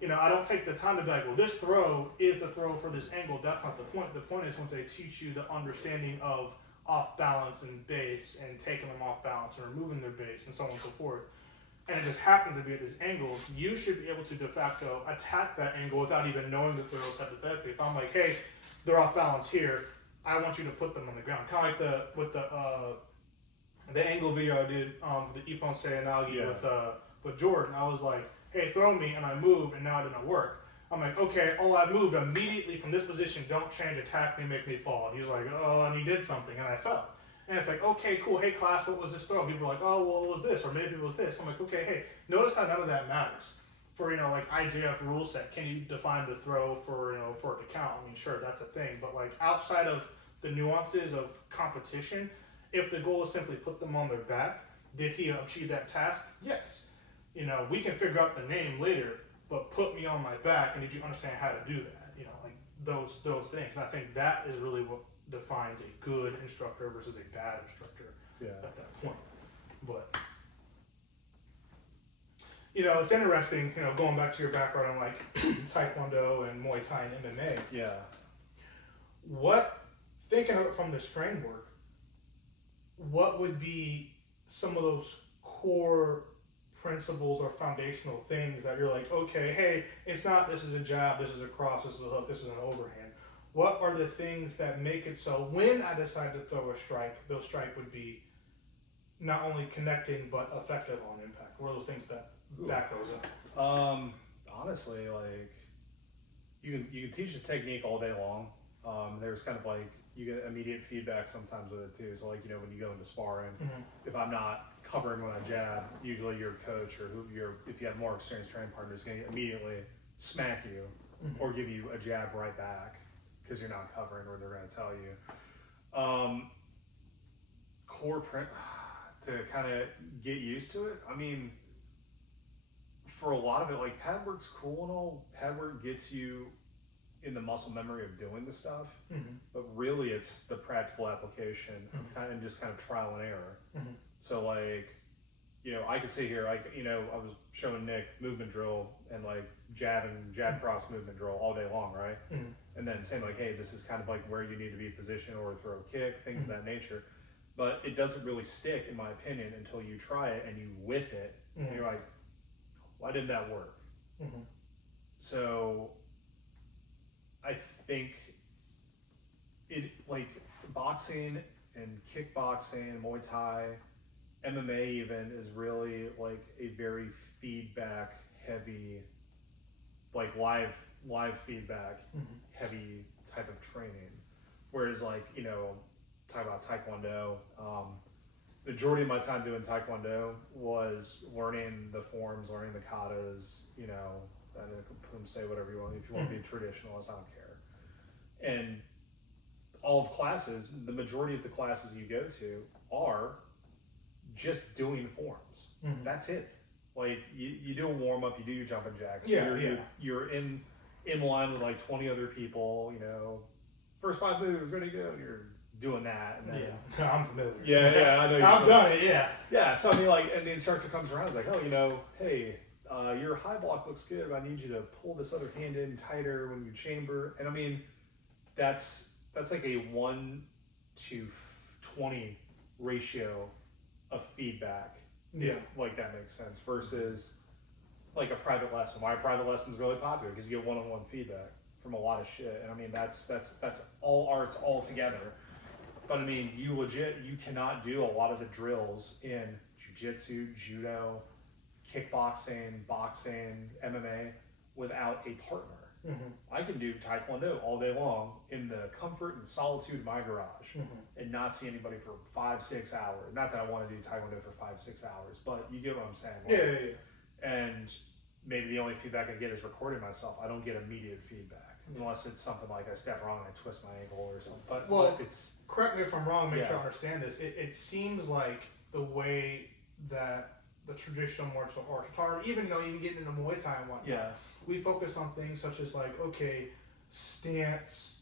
I don't take the time to be like, well, this throw is the throw for this angle. That's not the point. The point is once they teach you the understanding of off balance and base and taking them off balance and removing their base and so on and so forth, and it just happens to be at this angle, you should be able to de facto attack that angle without even knowing the throws hypothetically. If I'm like, hey, they're off balance here, I want you to put them on the ground. Kind of like with the angle video I did, the Ippon Seyanagi with Jordan. I was like, hey, throw me, and I moved, and now it didn't work. I'm like, okay, I moved immediately from this position, don't change, attack me, make me fall. And he was like, oh, and he did something, and I fell. And it's like, okay, cool, hey class, what was this throw? People were like, oh, well, it was this, or maybe it was this. I'm like, okay, hey, notice how none of that matters. For, like IJF rule set, can you define the throw for it to count? I mean, sure, that's a thing, but like outside of the nuances of competition, if the goal is simply put them on their back, did he achieve that task? Yes. We can figure out the name later, but put me on my back, and did you understand how to do that? Like those things. And I think that is really what defines a good instructor versus a bad instructor at that point. But it's interesting, going back to your background on like Taekwondo and Muay Thai and MMA. Yeah. Thinking of it from this framework, what would be some of those core principles or foundational things that you're like, okay, hey, it's not this is a jab, this is a cross, this is a hook, this is an overhand. What are the things that make it so when I decide to throw a strike, those strike would be not only connecting but effective on impact? What are those things that back those up? Honestly, like you can teach the technique all day long. There's kind of like you get immediate feedback sometimes with it too. So like when you go into sparring, if I'm not covering when I jab, usually your coach or if you have more experienced training partners, going to immediately smack you or give you a jab right back because you're not covering, or they're going to tell you. Core print to kind of get used to it. I mean, for a lot of it, like pad work's cool and all. Pad work gets you in the muscle memory of doing the stuff, but really it's the practical application of kind of trial and error. So like, I could sit here, like, I was showing Nick movement drill and like jab cross movement drill all day long, right? And then saying like, hey, this is kind of like where you need to be positioned or throw a kick, things of that nature. But it doesn't really stick, in my opinion, until you try it and you whiff it, and you're like, why didn't that work? So I think it, like boxing and kickboxing, Muay Thai, MMA even, is really like a very feedback heavy, like live feedback heavy type of training. Whereas like, talk about Taekwondo, majority of my time doing Taekwondo was learning the forms, learning the katas, say whatever you want. If you want to be a traditionalist, I don't care. And all of classes, the majority of the classes you go to are just doing forms. That's it. Like you do a warm up, you do your jumping jacks. You're in line with like 20 other people. First 5 moves, ready to go. You're doing that. And then, I'm familiar. I know. I've done it. Yeah. So I mean, like, and the instructor comes around, is like, oh, hey. Your high block looks good, but I need you to pull this other hand in tighter when you chamber. And I mean, that's like a 1 to 20 ratio of feedback. If, like, that makes sense. Versus like a private lesson. Why a private lesson is really popular, because you get one-on-one feedback from a lot of shit. And I mean, that's all arts all together. But I mean, you cannot do a lot of the drills in jiu-jitsu, judo, kickboxing, boxing, MMA without a partner. Mm-hmm. I can do Taekwondo all day long in the comfort and solitude of my garage and not see anybody for 5-6 hours. Not that I want to do Taekwondo for 5-6 hours, but you get what I'm saying. Like, Yeah. And maybe the only feedback I get is recording myself. I don't get immediate feedback unless it's something like I step wrong and I twist my ankle or something. But it's, correct me if I'm wrong, make sure I understand this. It seems like the way that the traditional martial arts, or even getting into Muay Thai and whatnot, we focus on things such as like, okay, stance,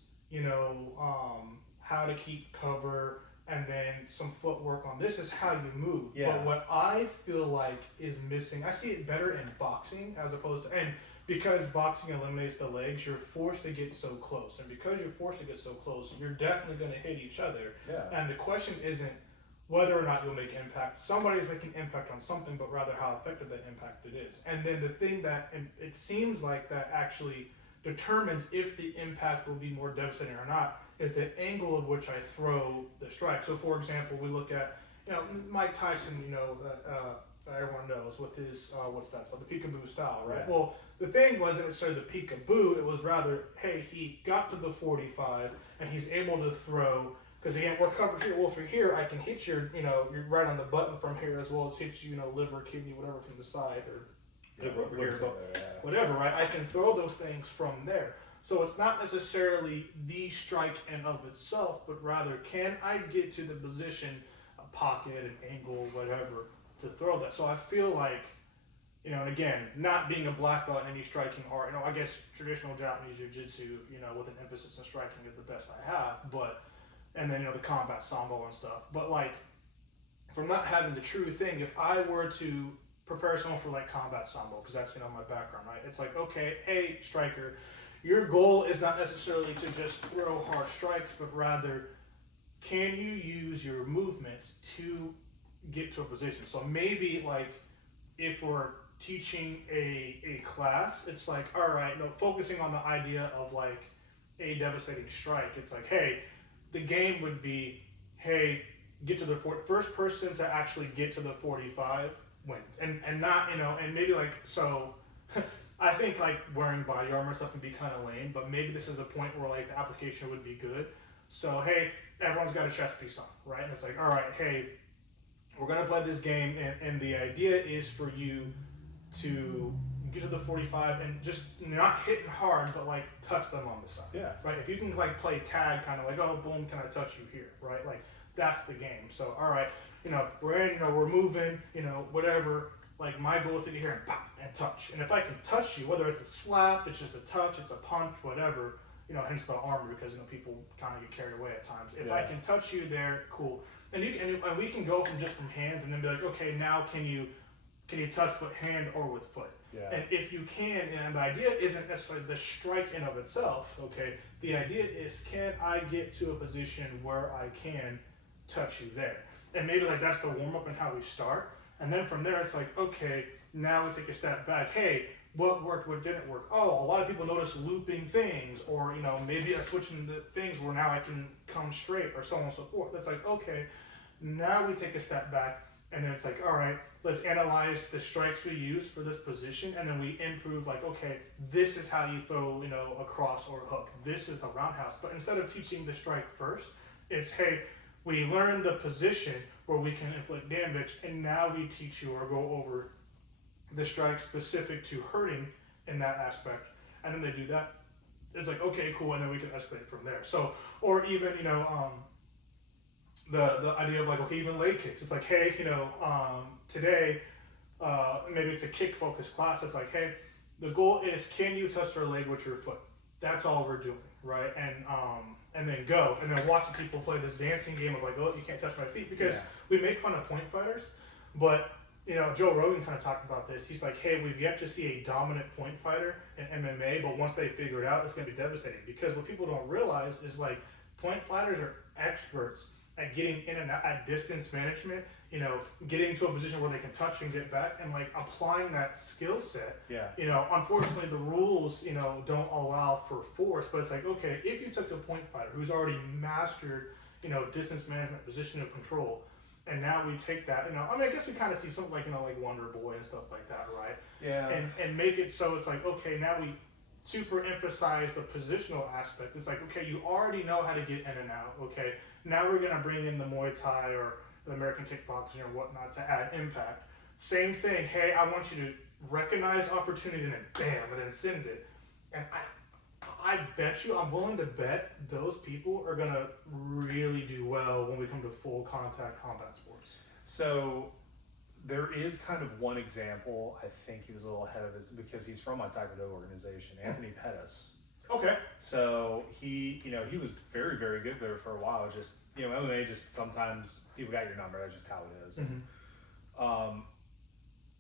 how to keep cover, and then some footwork on this is how you move. But what I feel like is missing, I see it better in boxing as opposed to, and because boxing eliminates the legs, you're forced to get so close. And because you're forced to get so close, you're definitely going to hit each other. Yeah. And the question isn't whether or not you'll make impact. Somebody's making impact on something, but rather how effective that impact it is. And then the thing that, and it seems like that actually determines if the impact will be more devastating or not, is the angle of which I throw the strike. So for example, we look at, Mike Tyson, everyone knows with his, what's that stuff, the peekaboo style, right? Yeah. Well, the thing wasn't necessarily the peekaboo, it was rather, hey, he got to the 45 and he's able to throw, because again, we're covered here. Well, for here, I can hit you're right on the button from here, as well as hit you, liver, kidney, whatever from the side, or liver over here, whatever, right? I can throw those things from there. So it's not necessarily the strike in of itself, but rather, can I get to the position, a pocket, an angle, whatever, to throw that? So I feel like, and again, not being a black belt in any striking art, I guess traditional Japanese jiu-jitsu, with an emphasis in striking is the best I have, but and then the combat sambo and stuff. But like, from not having the true thing, if I were to prepare someone for like combat sambo, because that's my background, right? It's like, okay, hey striker, your goal is not necessarily to just throw hard strikes, but rather, can you use your movement to get to a position? So maybe like, if we're teaching a class, it's like, all right, focusing on the idea of like a devastating strike. It's like, hey, the game would be, hey, get to the first person to actually get to the 45 wins, and not and maybe like, so I think like wearing body armor stuff can be kind of lame, but maybe this is a point where like the application would be good. So hey, everyone's got a chest piece on, right? And it's like, all right, hey, we're gonna play this game, and the idea is for you to get to the 45 and just not hitting hard, but like touch them on the side. Yeah. Right. If you can like play tag, kind of like, oh, boom, can I touch you here? Right. Like that's the game. So all right, we're in, we're moving, whatever. Like my goal is to get here and pop and touch. And if I can touch you, whether it's a slap, it's just a touch, it's a punch, whatever. Hence the armor, because people kind of get carried away at times. If I can touch you there, cool. And and we can go from hands and then be like, okay, now can you touch with hand or with foot? Yeah. And if you can, and the idea isn't necessarily the strike in of itself, okay? The idea is, can I get to a position where I can touch you there? And maybe like that's the warm up and how we start. And then from there, it's like, okay, now we take a step back. Hey, what worked, what didn't work? Oh, a lot of people notice looping things, or maybe I'm switching the things where now I can come straight, or so on and so forth. That's like, okay, now we take a step back. And then it's like, all right, let's analyze the strikes we use for this position, and then we improve, like, okay, this is how you throw, a cross or a hook. This is a roundhouse. But instead of teaching the strike first, it's, hey, we learn the position where we can inflict damage, and now we teach you or go over the strike specific to hurting in that aspect. And then they do that. It's like, okay, cool, and then we can escalate from there. So, or even, the idea of like, okay, even leg kicks. It's like, hey, today, maybe it's a kick focused class. It's like, hey, the goal is, can you touch their leg with your foot? That's all we're doing, right? And then go, and then watching people play this dancing game of like, oh, you can't touch my feet, because we make fun of point fighters, but Joe Rogan kind of talked about this. He's like, hey, we've yet to see a dominant point fighter in MMA, but once they figure it out, it's going to be devastating, because what people don't realize is like, point fighters are experts at getting in and out, at distance management, getting to a position where they can touch and get back, and like applying that skill set. Yeah. Unfortunately the rules, don't allow for force, but it's like, okay, if you took a point fighter who's already mastered, distance management, position of control, and now we take that, you know, I mean, I guess we kind of see something like, you know, like Wonder Boy and stuff like that, right? Yeah. And make it so it's like, okay, now we super emphasize the positional aspect. It's like, okay, you already know how to get in and out, okay? Now we're going to bring in the Muay Thai or the American kickboxing or whatnot to add impact. Same thing, hey, I want you to recognize opportunity and then bam, and then send it. And I bet you, I'm willing to bet those people are going to really do well when we come to full contact combat sports. So there is kind of one example, I think he was a little ahead of his, because he's from my Taekwondo organization, Anthony Pettis. Okay. So he was very, very good there for a while. Just, you know, MMA just sometimes people got your number. That's just how it is. Mm-hmm.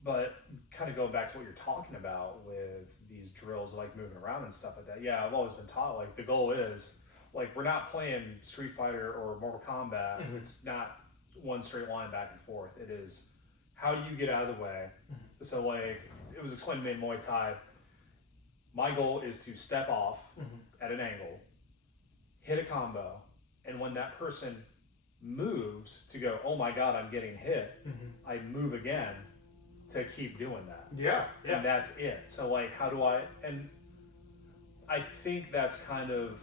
But kind of going back to what you're talking about with these drills, like moving around and stuff like that. Yeah, I've always been taught, like, the goal is, like, we're not playing Street Fighter or Mortal Kombat. Mm-hmm. It's not one straight line back and forth. It is, how do you get out of the way? Mm-hmm. So, like, it was explained to me in Muay Thai, my goal is to step off at an angle, hit a combo, and when that person moves to go, oh my God, I'm getting hit, I move again to keep doing that. Yeah. And that's it. So, like, how do I, and I think that's kind of,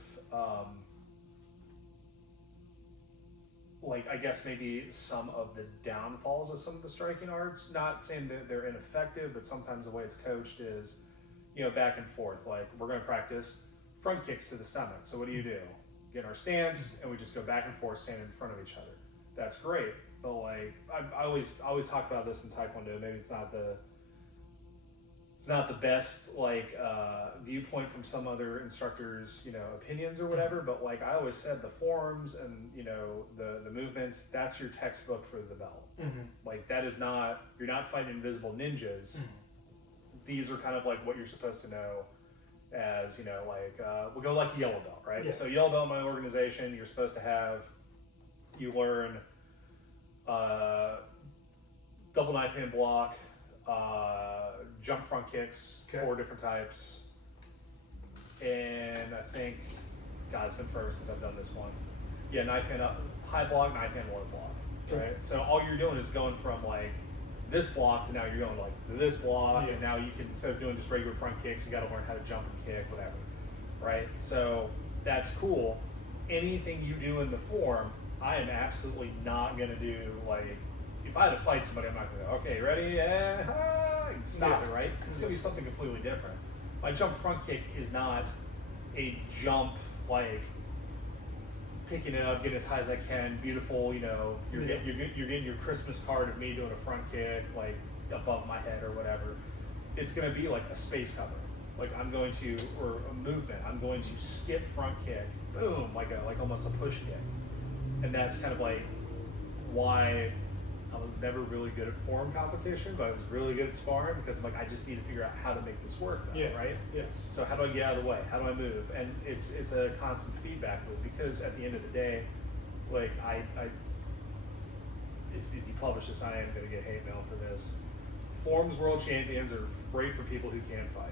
like, I guess maybe some of the downfalls of some of the striking arts. Not saying that they're ineffective, but sometimes the way it's coached is, you know, back and forth. Like, we're going to practice front kicks to the stomach. So what do? Get in our stance, and we just go back and forth, standing in front of each other. That's great. But, like, I always talk about this in Taekwondo. Maybe it's not the best, like, viewpoint from some other instructors, you know, opinions or whatever. But, like, I always said, the forms and, you know, the movements, that's your textbook for the belt. Like, that is not, you're not fighting invisible ninjas. These are kind of like what you're supposed to know as, you know, like, we'll go like a yellow belt, right? Yeah. So yellow belt in my organization, you're supposed to have, you learn double knife hand block, jump front kicks, 4 different types, and I think, God, it's been forever since I've done this one. Yeah, knife hand up, high block, knife hand low block, right? So all you're doing is going from, like, this block to now you're going, like, this block, and now you can, instead of doing just regular front kicks, you got to learn how to jump and kick, whatever, right? So that's cool. Anything you do in the form, I am absolutely not going to do, like, if I had to fight somebody, I'm not going to go, okay, ready, and stop it, right? It's going to be something completely different. My jump front kick is not a jump, like, picking it up, getting as high as I can, beautiful, you know, you're getting your Christmas card of me doing a front kick, like, above my head or whatever. It's going to be like a space cover. Like, I'm going to, or a movement, I'm going to skip front kick, boom, like almost a push kick. And that's kind of like why I was never really good at form competition, but I was really good at sparring, because I'm like, I just need to figure out how to make this work now, right? Yes. So how do I get out of the way? How do I move? And it's a constant feedback loop, because at the end of the day, like, if you publish this, I am going to get hate mail for this. Forms world champions are great for people who can't fight.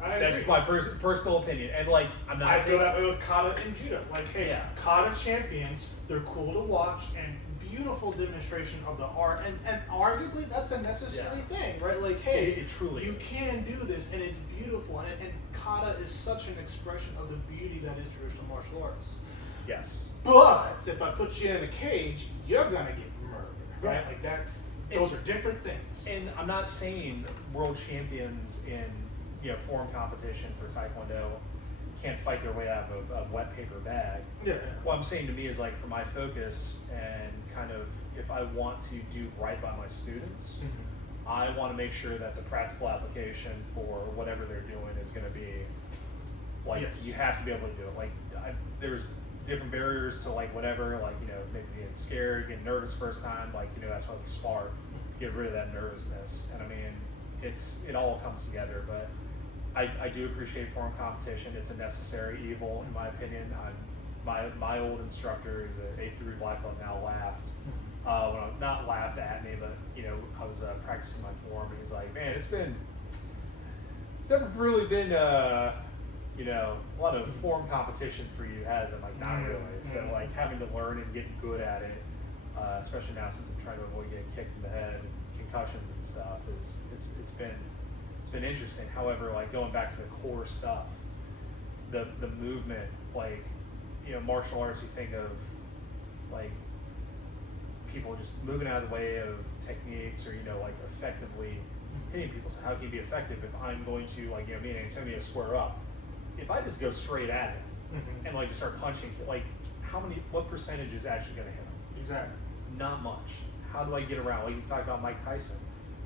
That's just my personal opinion, and, like, I'm not. I feel that way with Kata and Judo. Like, hey, Kata champions, they're cool to watch and beautiful demonstration of the art, and arguably that's a necessary thing, right? Like, hey, it truly you is. can do this, and it's beautiful, and Kata is such an expression of the beauty that is traditional martial arts. Yes. But if I put you in a cage, you're gonna get murdered, right? Like, those are different things. And I'm not saying world champions in, you know, form competition for Taekwondo can't fight their way out of a wet paper bag. Yeah. What I'm saying to me is, like, for my focus and kind of, if I want to do right by my students, I want to make sure that the practical application for whatever they're doing is going to be, like, you have to be able to do it. Like, there's different barriers to, like, whatever, like, you know, maybe getting scared, getting nervous first time, like, you know, that's why we spar, to get rid of that nervousness. And I mean, it all comes together, but I do appreciate form competition. It's a necessary evil, in my opinion. My old instructor, who's an 8th degree black belt now, laughed. Well, not laughed at me, but, you know, I was practicing my form, and he's like, man, it's never really been, you know, a lot of form competition for you, has it? Like, not really. So, like, having to learn and get good at it, especially now since I'm trying to avoid getting kicked in the head, concussions and stuff. It's been interesting. However, like going back to the core stuff, the movement, like, you know, martial arts, you think of like people just moving out of the way of techniques, or, you know, like effectively hitting people. So how can you be effective if I'm going to, like, you know, meaning it's going to be a square up? If I just go straight at it and like just start punching, like what percentage is actually going to hit him? Exactly. Not much. How do I get around? Like you talk about Mike Tyson,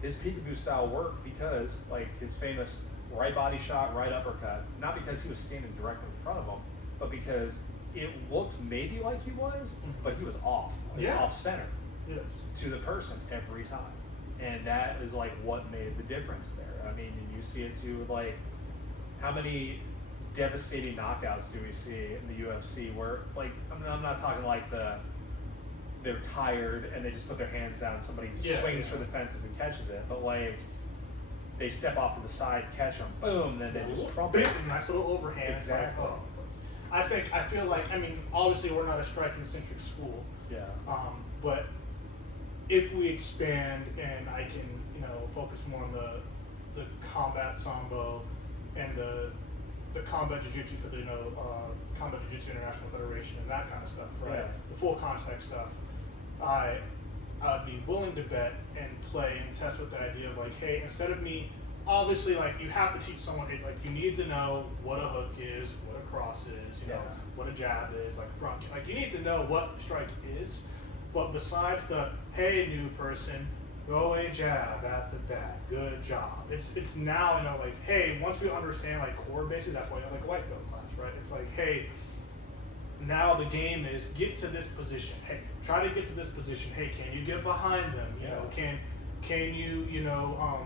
his peekaboo style worked because like his famous right body shot, right uppercut, not because he was standing directly in front of him, but because it looked maybe like he was, but he was off. Like, off center to the person every time. And that is like what made the difference there. I mean, you see it too with like how many devastating knockouts do we see in the UFC where, like, I mean, I'm not talking like they're tired and they just put their hands down and somebody just swings for the fences and catches it, but like they step off to the side, catch them, boom, then they just crumple. Nice little overhand. Exactly. I feel like, I mean, obviously we're not a striking centric school. Yeah. But if we expand and I can, you know, focus more on the combat sambo and the combat jiu-jitsu for the, you know, Combat Jiu-Jitsu International Federation and that kind of stuff, right? Yeah. The full contact stuff. I'd be willing to bet and play and test with the idea of like, hey, instead of me, obviously, like, you have to teach someone, like, you need to know what a hook is, what a cross is, you know, what a jab is, like front, like you need to know what strike is. But besides the, hey, new person, throw a jab at the back, good job. It's now, you know, like, hey, once we understand like core basics, that's why you have like a white belt class, right? It's like, hey, now the game is get to this position. Hey, try to get to this position. Hey, can you get behind them? You know, can you, you know,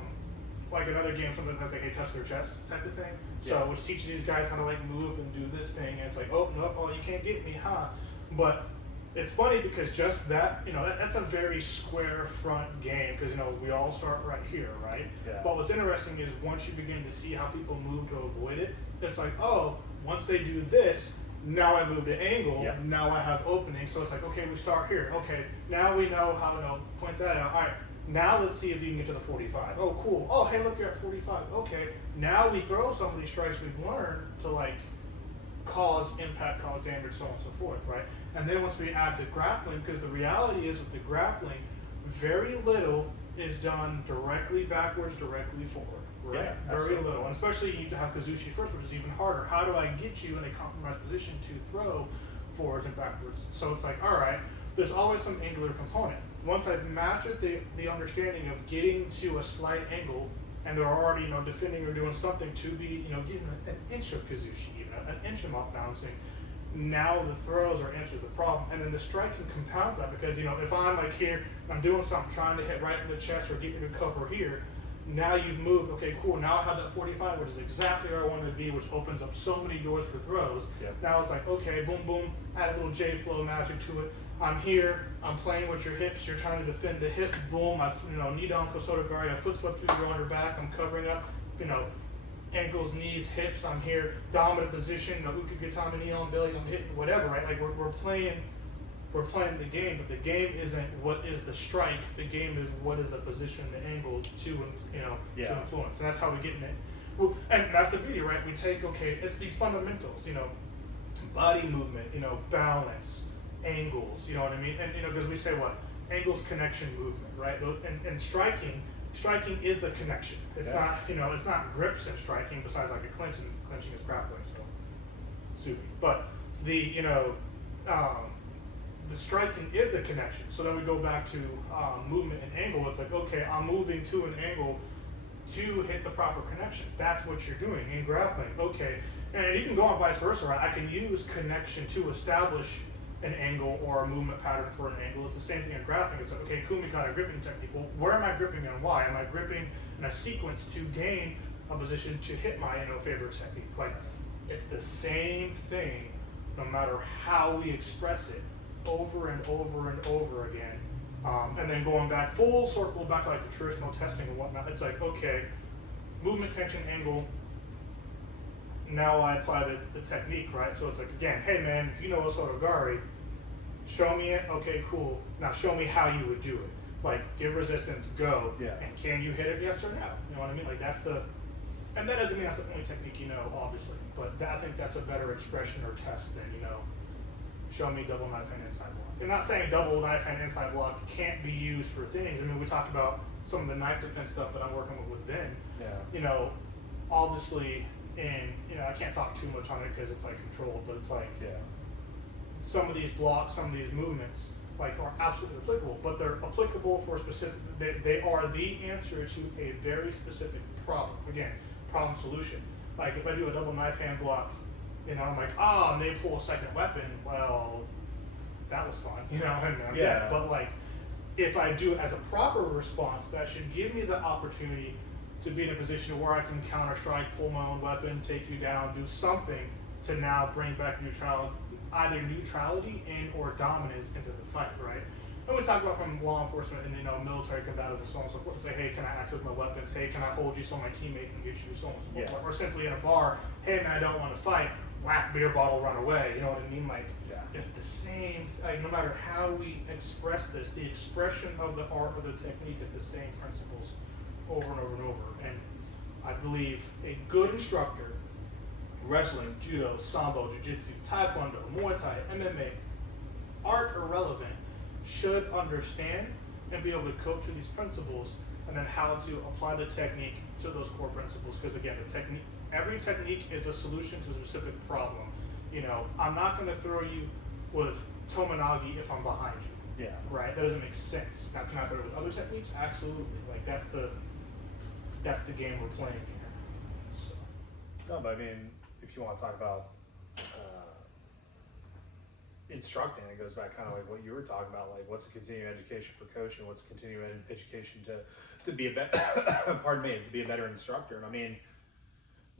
like another game, something that's like, hey, touch their chest type of thing. So which teaches these guys how to like move and do this thing. And it's like, oh no, oh you can't get me, huh? But it's funny because just that, you know, that's a very square front game because, you know, we all start right here, right? Yeah. But what's interesting is once you begin to see how people move to avoid it, it's like, oh, once they do this, now I move to angle, now I have opening. So it's like, okay, we start here. Okay, now we know how to point that out. All right, now let's see if you can get to the 45. Oh, cool. Oh, hey, look, you're at 45. Okay, now we throw some of these strikes we've learned to like cause impact, cause damage, so on and so forth, right? And then once we add the grappling, because the reality is with the grappling, very little is done directly backwards, directly forward, right? Yeah, very absolutely. little. And especially you need to have Kazushi first, which is even harder. How do I get you in a compromised position to throw forwards and backwards? So it's like, all right, there's always some angular component. Once I've mastered the understanding of getting to a slight angle, and they're already, you know, defending or doing something to be, you know, getting an inch of Kazushi, even an inch of off balancing, now the throws are answered the problem. And then the striking compounds that because, you know, if I'm like here, I'm doing something, trying to hit right in the chest or get you to cover here, now you've moved, okay, cool, now I have that 45, which is exactly where I wanted to be, which opens up so many doors for throws. Now it's like, okay, boom, boom, add a little J-flow magic to it. I'm here, I'm playing with your hips, you're trying to defend the hip, boom, I, you know, knee down, Kosotogari, I foot swept through your underback, I'm covering up, you know, ankles, knees, hips, I'm here, dominant position, Ukagatame, knee on belly, I'm hitting, whatever, right? Like we're playing the game, but the game isn't what is the strike, the game is what is the position, the angle to, you know, to influence, and that's how we get in it. Well, and that's the beauty, right? We take, okay, it's these fundamentals, you know, body movement, you know, balance, angles, you know what I mean? And, you know, because we say what? Angles, connection, movement, right? And striking is the connection. It's not, you know, it's not grips and striking besides like a clinching is grappling, so subi. But the, you know, the striking is the connection. So then we go back to movement and angle. It's like, okay, I'm moving to an angle to hit the proper connection. That's what you're doing in grappling. Okay, and you can go on vice versa, right? I can use connection to establish an angle or a movement pattern for an angle. It's the same thing in grappling. It's like, okay, Kumikata gripping technique. Well, where am I gripping and why? Am I gripping in a sequence to gain a position to hit my, you know, favorite technique? Like, it's the same thing no matter how we express it over and over and over again. And then going back, full circle back to like the traditional testing and whatnot. It's like, okay, movement, connection, angle. Now I apply the technique, right? So it's like, again, hey man, if you know Osotogari, show me it, okay, cool. Now show me how you would do it. Like, give resistance, go, and can you hit it, yes or no? You know what I mean? Like, that's the, and that doesn't mean that's the only technique you know, obviously, but I think that's a better expression or test than, you know, show me double knife hand inside block. I'm not saying double knife hand inside block can't be used for things. I mean, we talked about some of the knife defense stuff that I'm working with Ben. Yeah. You know, obviously, and, you know, I can't talk too much on it because it's like controlled, but it's like, some of these blocks, some of these movements, like, are absolutely applicable, but they're applicable for specific, they are the answer to a very specific problem. Again, problem solution. Like, if I do a double knife hand block, you know, I'm like, and they pull a second weapon, well, that was fun, you know, and I'm dead. But like, if I do it as a proper response, that should give me the opportunity to be in a position where I can counter strike, pull my own weapon, take you down, do something to now bring back either neutrality and or dominance into the fight, right? And we talk about from law enforcement and, you know, military combative and so on and so forth, to say, hey, can I access my weapons? Hey, can I hold you so my teammate can get you, so on and so forth. Or simply in a bar, hey man, I don't want to fight, whack beer bottle, run away. You know what I mean? Like, it's the same, like, no matter how we express this, the expression of the art or the technique is the same principles over and over and over. And I believe a good instructor, wrestling, judo, sambo, jiu-jitsu, taekwondo, muay thai, MMA, art irrelevant, should understand and be able to coach to these principles, and then how to apply the technique to those core principles. Because again, every technique is a solution to a specific problem. You know, I'm not going to throw you with Tomonagi if I'm behind you. Yeah. Right? That doesn't make sense. Now, can I throw it with other techniques? Absolutely. Like, that's the game we're playing here. So. No, but I mean, if you want to talk about instructing, it goes back kind of like what you were talking about, like what's a continuing education for coaching, what's a continuing education to be a better to be a better instructor. And I mean,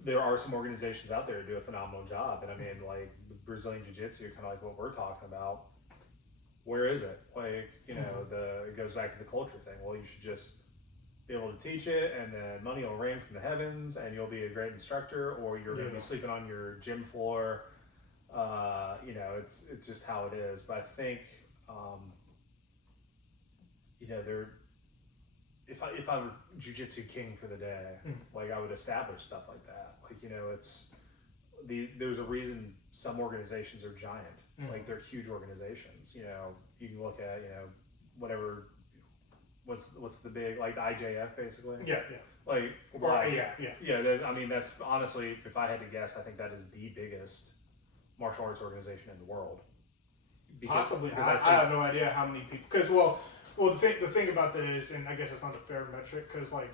there are some organizations out there that do a phenomenal job, and I mean, like Brazilian Jiu-Jitsu, kind of like what we're talking about. Where is it? Like, you know, it goes back to the culture thing. Well, you should just be able to teach it, and then money will rain from the heavens, and you'll be a great instructor, or you're going to be sleeping on your gym floor. You know, it's just how it is. But I think, you know, if I were jiu-jitsu king for the day, like I would establish stuff like that. Like, you know, there's a reason some organizations are giant. Like, they're huge organizations. You know, you can look at, you know, whatever. What's the big, like the IJF basically? Yeah. Like, why? Yeah. I mean, that's honestly, if I had to guess, I think that is the biggest martial arts organization in the world. Possibly. I have no idea how many people. Because well, the thing about that is, and I guess it's not a fair metric, because like,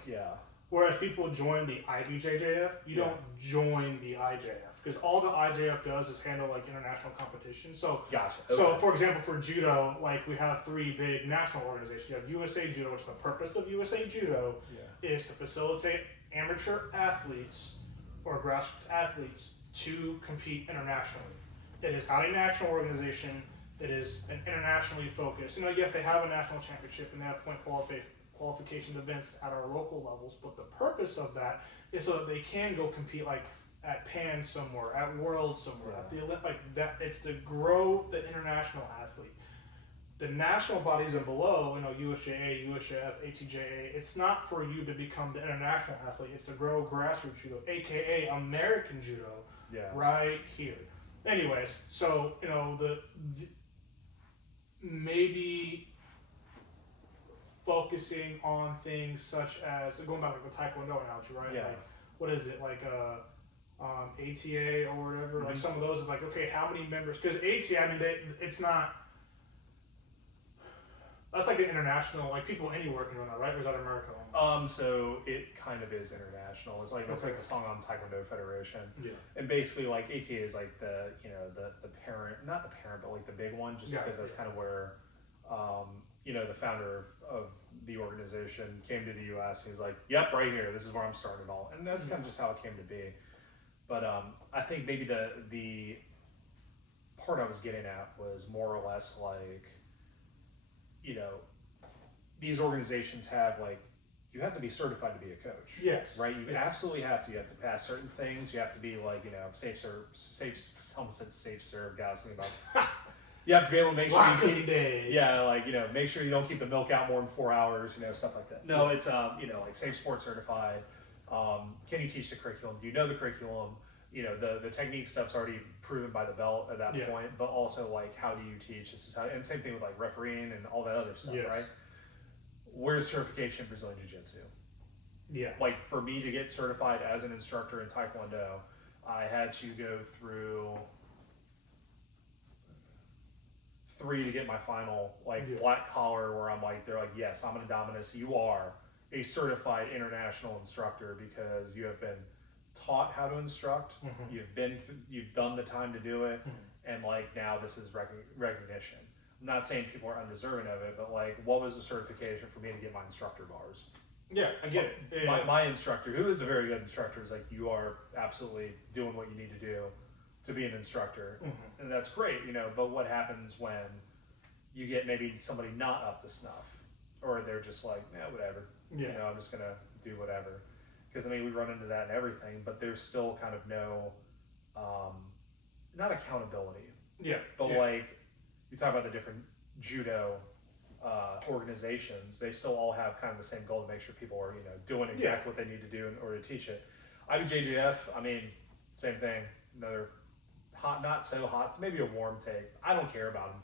whereas people join the IBJJF, you don't join the IJF, because all the IJF does is handle like international competition. So gotcha. So for example, for judo, like we have 3 big national organizations. You have USA Judo, which the purpose of USA Judo is to facilitate amateur athletes or grassroots athletes to compete internationally. It is not a national organization. It is an internationally focused. You know, yes, they have a national championship and they have point qualification events at our local levels, but the purpose of that is so that they can go compete like at Pan somewhere, at World somewhere, at the Olympic, like that. It's to grow the international athlete. The national bodies and below, you know, USJA, USJF, ATJA, it's not for you to become the international athlete. It's to grow grassroots judo, aka American judo, right here. Anyways, so, you know, the maybe focusing on things such as, going back like the Taekwondo analogy, right? Yeah. Like, what is it, like ATA or whatever? Like some of those is like, okay, how many members? Because ATA, I mean, it's not. That's like an international, like people anywhere can run that, right? Or is that America only? So it kind of is international. It's like it's like the song on Taekwondo Federation. Yeah. And basically, like ATA is like the, you know, the parent, not the parent, but like the big one, just because that's kind of where, you know, the founder of the organization came to the U.S. and he's like, "Yep, right here. This is where I'm starting it all." And that's kind of just how it came to be. But I think maybe the part I was getting at was more or less like, you know, these organizations have like, you have to be certified to be a coach. Yes. Right? You absolutely have to. You have to pass certain things. You have to be like, you know, safe serve, almost said safe serve, guys. Thinking about You have to be able to make sure you cookie days. Yeah, like, you know, make sure you don't keep the milk out more than 4 hours, you know, stuff like that. No, it's, you know, like Safe Sport Certified. Can you teach the curriculum? Do you know the curriculum? You know, the technique stuff's already proven by the belt at that point, but also, like, how do you teach? This is how, and same thing with, like, refereeing and all that other stuff, right? Where's certification in Brazilian Jiu-Jitsu? Yeah. Like, for me to get certified as an instructor in Taekwondo, I had to go through 3 to get my final, like, black collar, where I'm like, they're like, yes, I'm an Indominus. You are a certified international instructor because you have been taught how to instruct. You've done the time to do it, and like now this is recognition. I'm not saying people are undeserving of it, but like, what was the certification for me to get my instructor bars? Yeah, I get it. Yeah, my instructor, who is a very good instructor, is like, you are absolutely doing what you need to do to be an instructor, and that's great, you know. But what happens when you get maybe somebody not up to snuff, or they're just like, whatever. You know, I'm just gonna do whatever. Because I mean, we run into that and everything, but there's still kind of no, not accountability. But like, you talk about the different judo organizations, they still all have kind of the same goal to make sure people are, you know, doing exactly what they need to do in order to teach it. IBJJF, I mean, same thing. Another hot, not so hot. It's maybe a warm take. I don't care about them.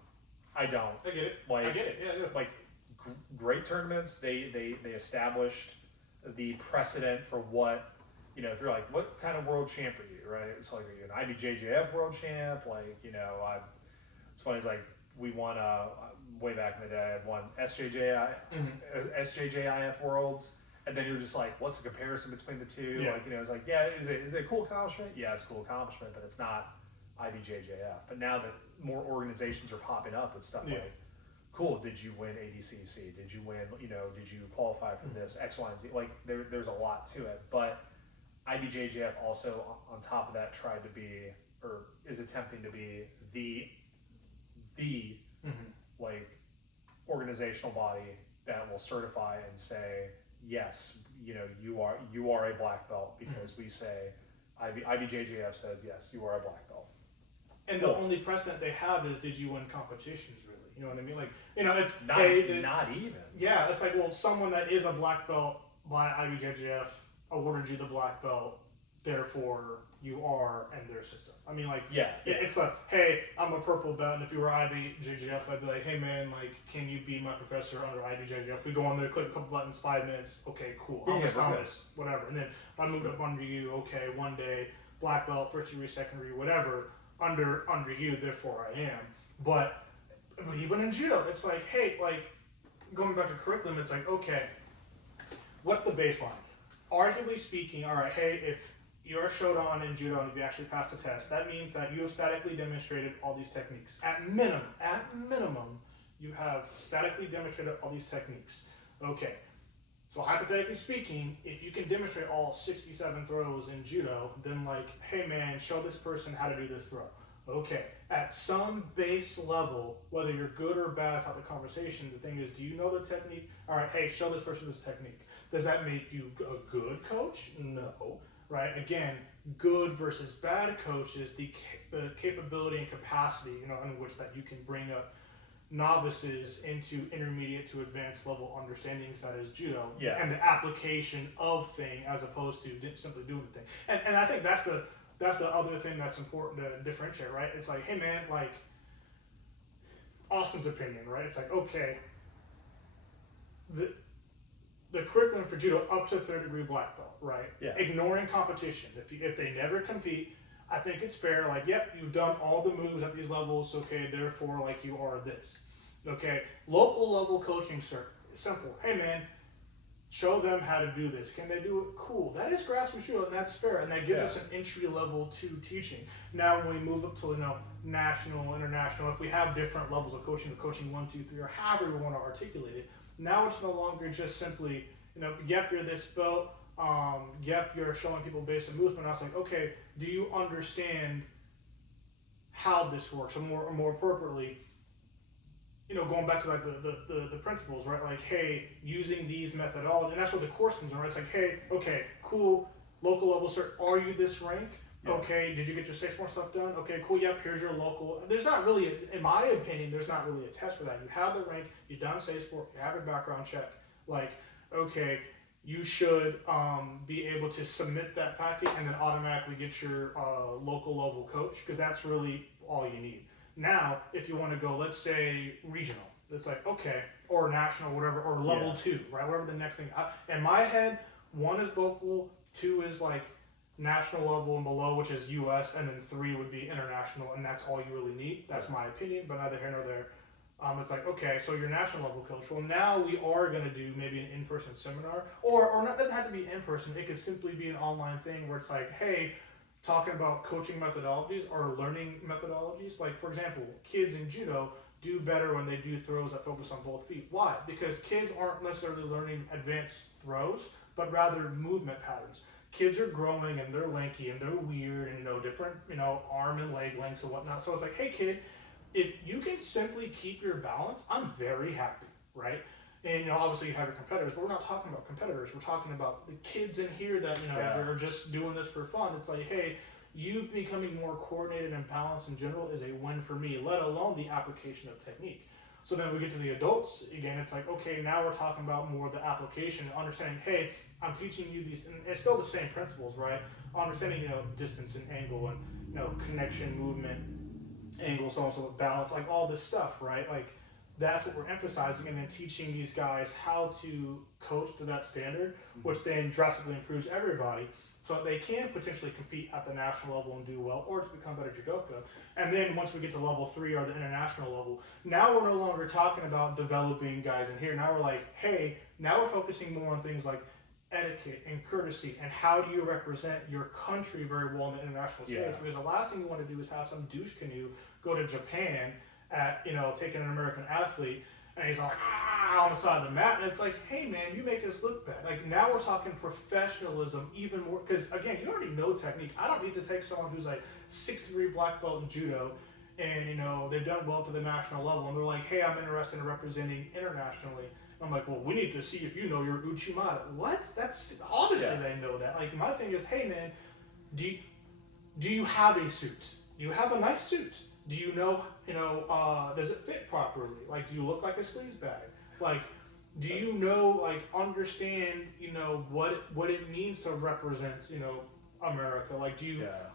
I don't. I get it. Like, I get it. Yeah. Like, great tournaments. They established the precedent for what, you know, if you're like, what kind of world champ are you, right? It's like, are you an IBJJF world champ? Like, you know, it's funny, it's like, we won, way back in the day, I won SJJIF worlds, and then you're just like, what's the comparison between the two? Like, you know, it's like, is it a cool accomplishment? Yeah, it's a cool accomplishment, but it's not IBJJF. But now that more organizations are popping up with stuff like, cool, did you win ADCC? Did you win, you know, did you qualify for this, X, Y, and Z? Like, there's a lot to it. But IBJJF also, on top of that, tried to be, or is attempting to be the like, organizational body that will certify and say, yes, you know, you are a black belt, because we say, IBJJF says, yes, you are a black belt. And the only precedent they have is, did you win competitions, really? You know what I mean? Like, you know, it's not even. Yeah, it's like, well, someone that is a black belt by IBJJF awarded you the black belt, therefore you are in their system. I mean, like, it's like, hey, I'm a purple belt, and if you were IBJJF, I'd be like, hey man, like, can you be my professor under IBJJF? We go on there, click a couple buttons, 5 minutes, okay, cool. Thomas, whatever. And then I moved up under you, okay, one day, black belt, first degree, second degree, whatever, under you, therefore I am. But even in judo, it's like, hey, like, going back to curriculum, it's like, okay, what's the baseline? Arguably speaking, all right, hey, if you're a shodan in judo and if you actually pass the test, that means that you have statically demonstrated all these techniques. At minimum, you have statically demonstrated all these techniques. Okay, so hypothetically speaking, if you can demonstrate all 67 throws in judo, then like, hey man, show this person how to do this throw. Okay, at some base level, whether you're good or bad, it's not the conversation. The thing is, do you know the technique? All right, hey, show this person this technique. Does that make you a good coach? No, right? Again, good versus bad coach is the capability and capacity, you know, in which that you can bring up novices into intermediate to advanced level understandings, that is judo, and the application of thing as opposed to simply doing the thing. And I think that's the other thing that's important to differentiate, right? It's like, hey man, like, Austin's opinion, right? It's like, okay, the curriculum for judo up to third degree black belt, right? Ignoring competition. If they never compete, I think it's fair. Like, yep, you've done all the moves at these levels. Okay, therefore, like, you are this. Okay, local level coaching, sir. Simple. Hey man, show them how to do this. Can they do it? Cool. That is grassroots judo, and that's fair. And that gives us an entry level to teaching. Now, when we move up to, you know, national, international, if we have different levels of coaching 1, 2, 3, or however we want to articulate it, now it's no longer just simply, you know, yep, you're this belt, yep, you're showing people basic moves, but I was like, okay, do you understand how this works? Or more appropriately, you know, going back to like the principles, right? Like, hey, using these methodologies, and that's what the course comes in, right? It's like, hey, okay, cool, local level cert, are you this rank? Okay, did you get your 6 more stuff done? Okay, cool. Yep, here's your local. There's not really, in my opinion, there's not really a test for that. You have the rank, you've done safe sport, you have a background check. Like, okay, you should be able to submit that packet and then automatically get your local level coach, because that's really all you need. Now, if you want to go, let's say regional, it's like, okay, or national, whatever, or level 2, right? Whatever the next thing. In my head, 1 is local, 2 is like national level and below, which is US, and then 3 would be international, and that's all you really need. That's my opinion, but neither here nor there. It's like, okay, so your national level coach. Well, now we are going to do maybe an in-person seminar, or not, doesn't have to be in person. It could simply be an online thing where it's like, hey, talking about coaching methodologies or learning methodologies. Like, for example, kids in Judo do better when they do throws that focus on both feet. Why? Because kids aren't necessarily learning advanced throws, but rather movement patterns. Kids are growing and they're lanky and they're weird and, different, arm and leg lengths and whatnot. So it's like, hey kid, if you can simply keep your balance, I'm very happy, right? And, obviously you have your competitors, but we're not talking about competitors. We're talking about the kids in here that, are just doing this for fun. It's like, hey, you becoming more coordinated and balanced in general is a win for me, let alone the application of technique. So then we get to the adults, again, it's like, okay, now we're talking about more the application, understanding, hey, I'm teaching you these, and it's still the same principles, right? Understanding, distance and angle and, connection, movement, angle, so on, so balance, like all this stuff, right? Like, that's what we're emphasizing, and then teaching these guys how to coach to that standard, which then drastically improves everybody, so that they can potentially compete at the national level and do well, or to become better judoka. And then once we get to level 3 or the international level, now we're no longer talking about developing guys in here. Now we're like, hey, now we're focusing more on things like etiquette and courtesy, and how do you represent your country very well in the international stage? Because the last thing you want to do is have some douche canoe go to Japan at, taking an American athlete, and he's like, on the side of the mat, and it's like, hey man, you make us look bad. Like, now we're talking professionalism even more, because again, you already know technique. I don't need to take someone who's like 6'3" black belt in Judo, and they've done well to the national level, and they're like, hey, I'm interested in representing internationally. I'm like, well, we need to see if you know your Uchimata. What? That's obviously they know that. Like, my thing is, hey man, do you have a suit? Do you have a nice suit? Do you know, does it fit properly? Like, do you look like a sleaze bag? Like, do you understand, what it means to represent, America? Like,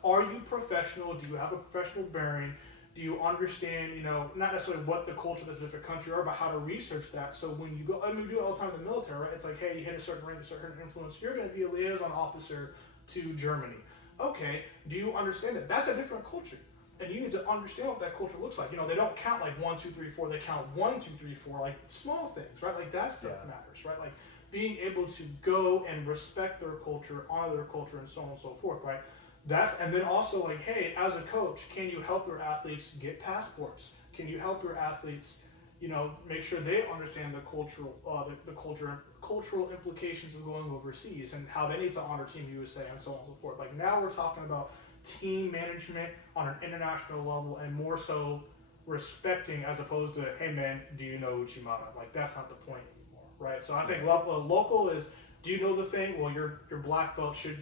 are you professional? Do you have a professional bearing? Do you understand, not necessarily what the culture of the different country are, but how to research that? So when you go, we do it all the time in the military, right? It's like, hey, you hit a certain rank, a certain influence, you're going to be a liaison officer to Germany. Okay, do you understand that? That's a different culture. And you need to understand what that culture looks like. They don't count like 1, 2, 3, 4. They count 1, 2, 3, 4, like small things, right? Like that stuff matters, right? Like being able to go and respect their culture, honor their culture, and so on and so forth, right? And then also like, hey, as a coach, can you help your athletes get passports? Can you help your athletes, make sure they understand the cultural implications of going overseas and how they need to honor Team USA and so on and so forth. Like, now we're talking about team management on an international level, and more so respecting, as opposed to, hey man, do you know Uchimata? Like, that's not the point anymore, right? So I think local is, do you know the thing? Well, your black belt should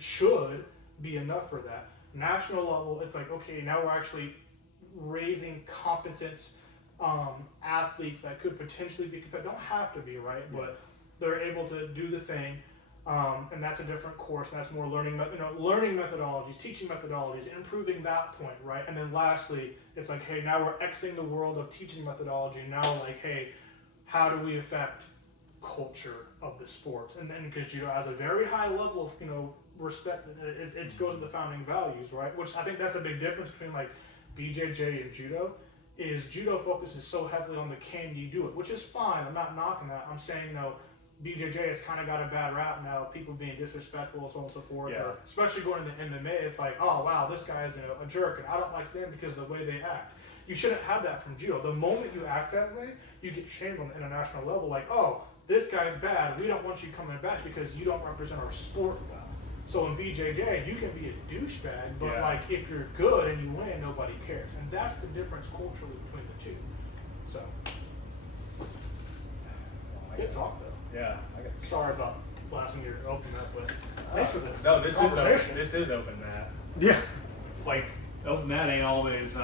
be enough for that. National level, it's like, okay, now we're actually raising competent athletes that could potentially be competitive. Don't have to be, right? But they're able to do the thing. And that's a different course, and that's more learning methodologies, teaching methodologies, improving that point, right? And then lastly, it's like, hey, now we're exiting the world of teaching methodology. Now, like, hey, how do we affect culture of the sport? And then, because Judo has a very high level of, respect, it goes to the founding values, right? Which I think that's a big difference between like BJJ and Judo. Is Judo focuses so heavily on the can you do it, which is fine. I'm not knocking that. I'm saying, BJJ has kind of got a bad rap now, people being disrespectful, so on and so forth. Or especially going into MMA, it's like, oh wow, this guy is a jerk, and I don't like them because of the way they act. You shouldn't have that from Judo. The moment you act that way, you get shamed on the international level. Like, oh, this guy's bad, we don't want you coming back because you don't represent our sport well. So in BJJ, you can be a douchebag, but like, if you're good and you win, nobody cares. And that's the difference culturally between the two. So, good talk though. Yeah. Sorry about blasting your open up, but thanks for this. No, this conversation. is open, Matt. Yeah. like open mat ain't always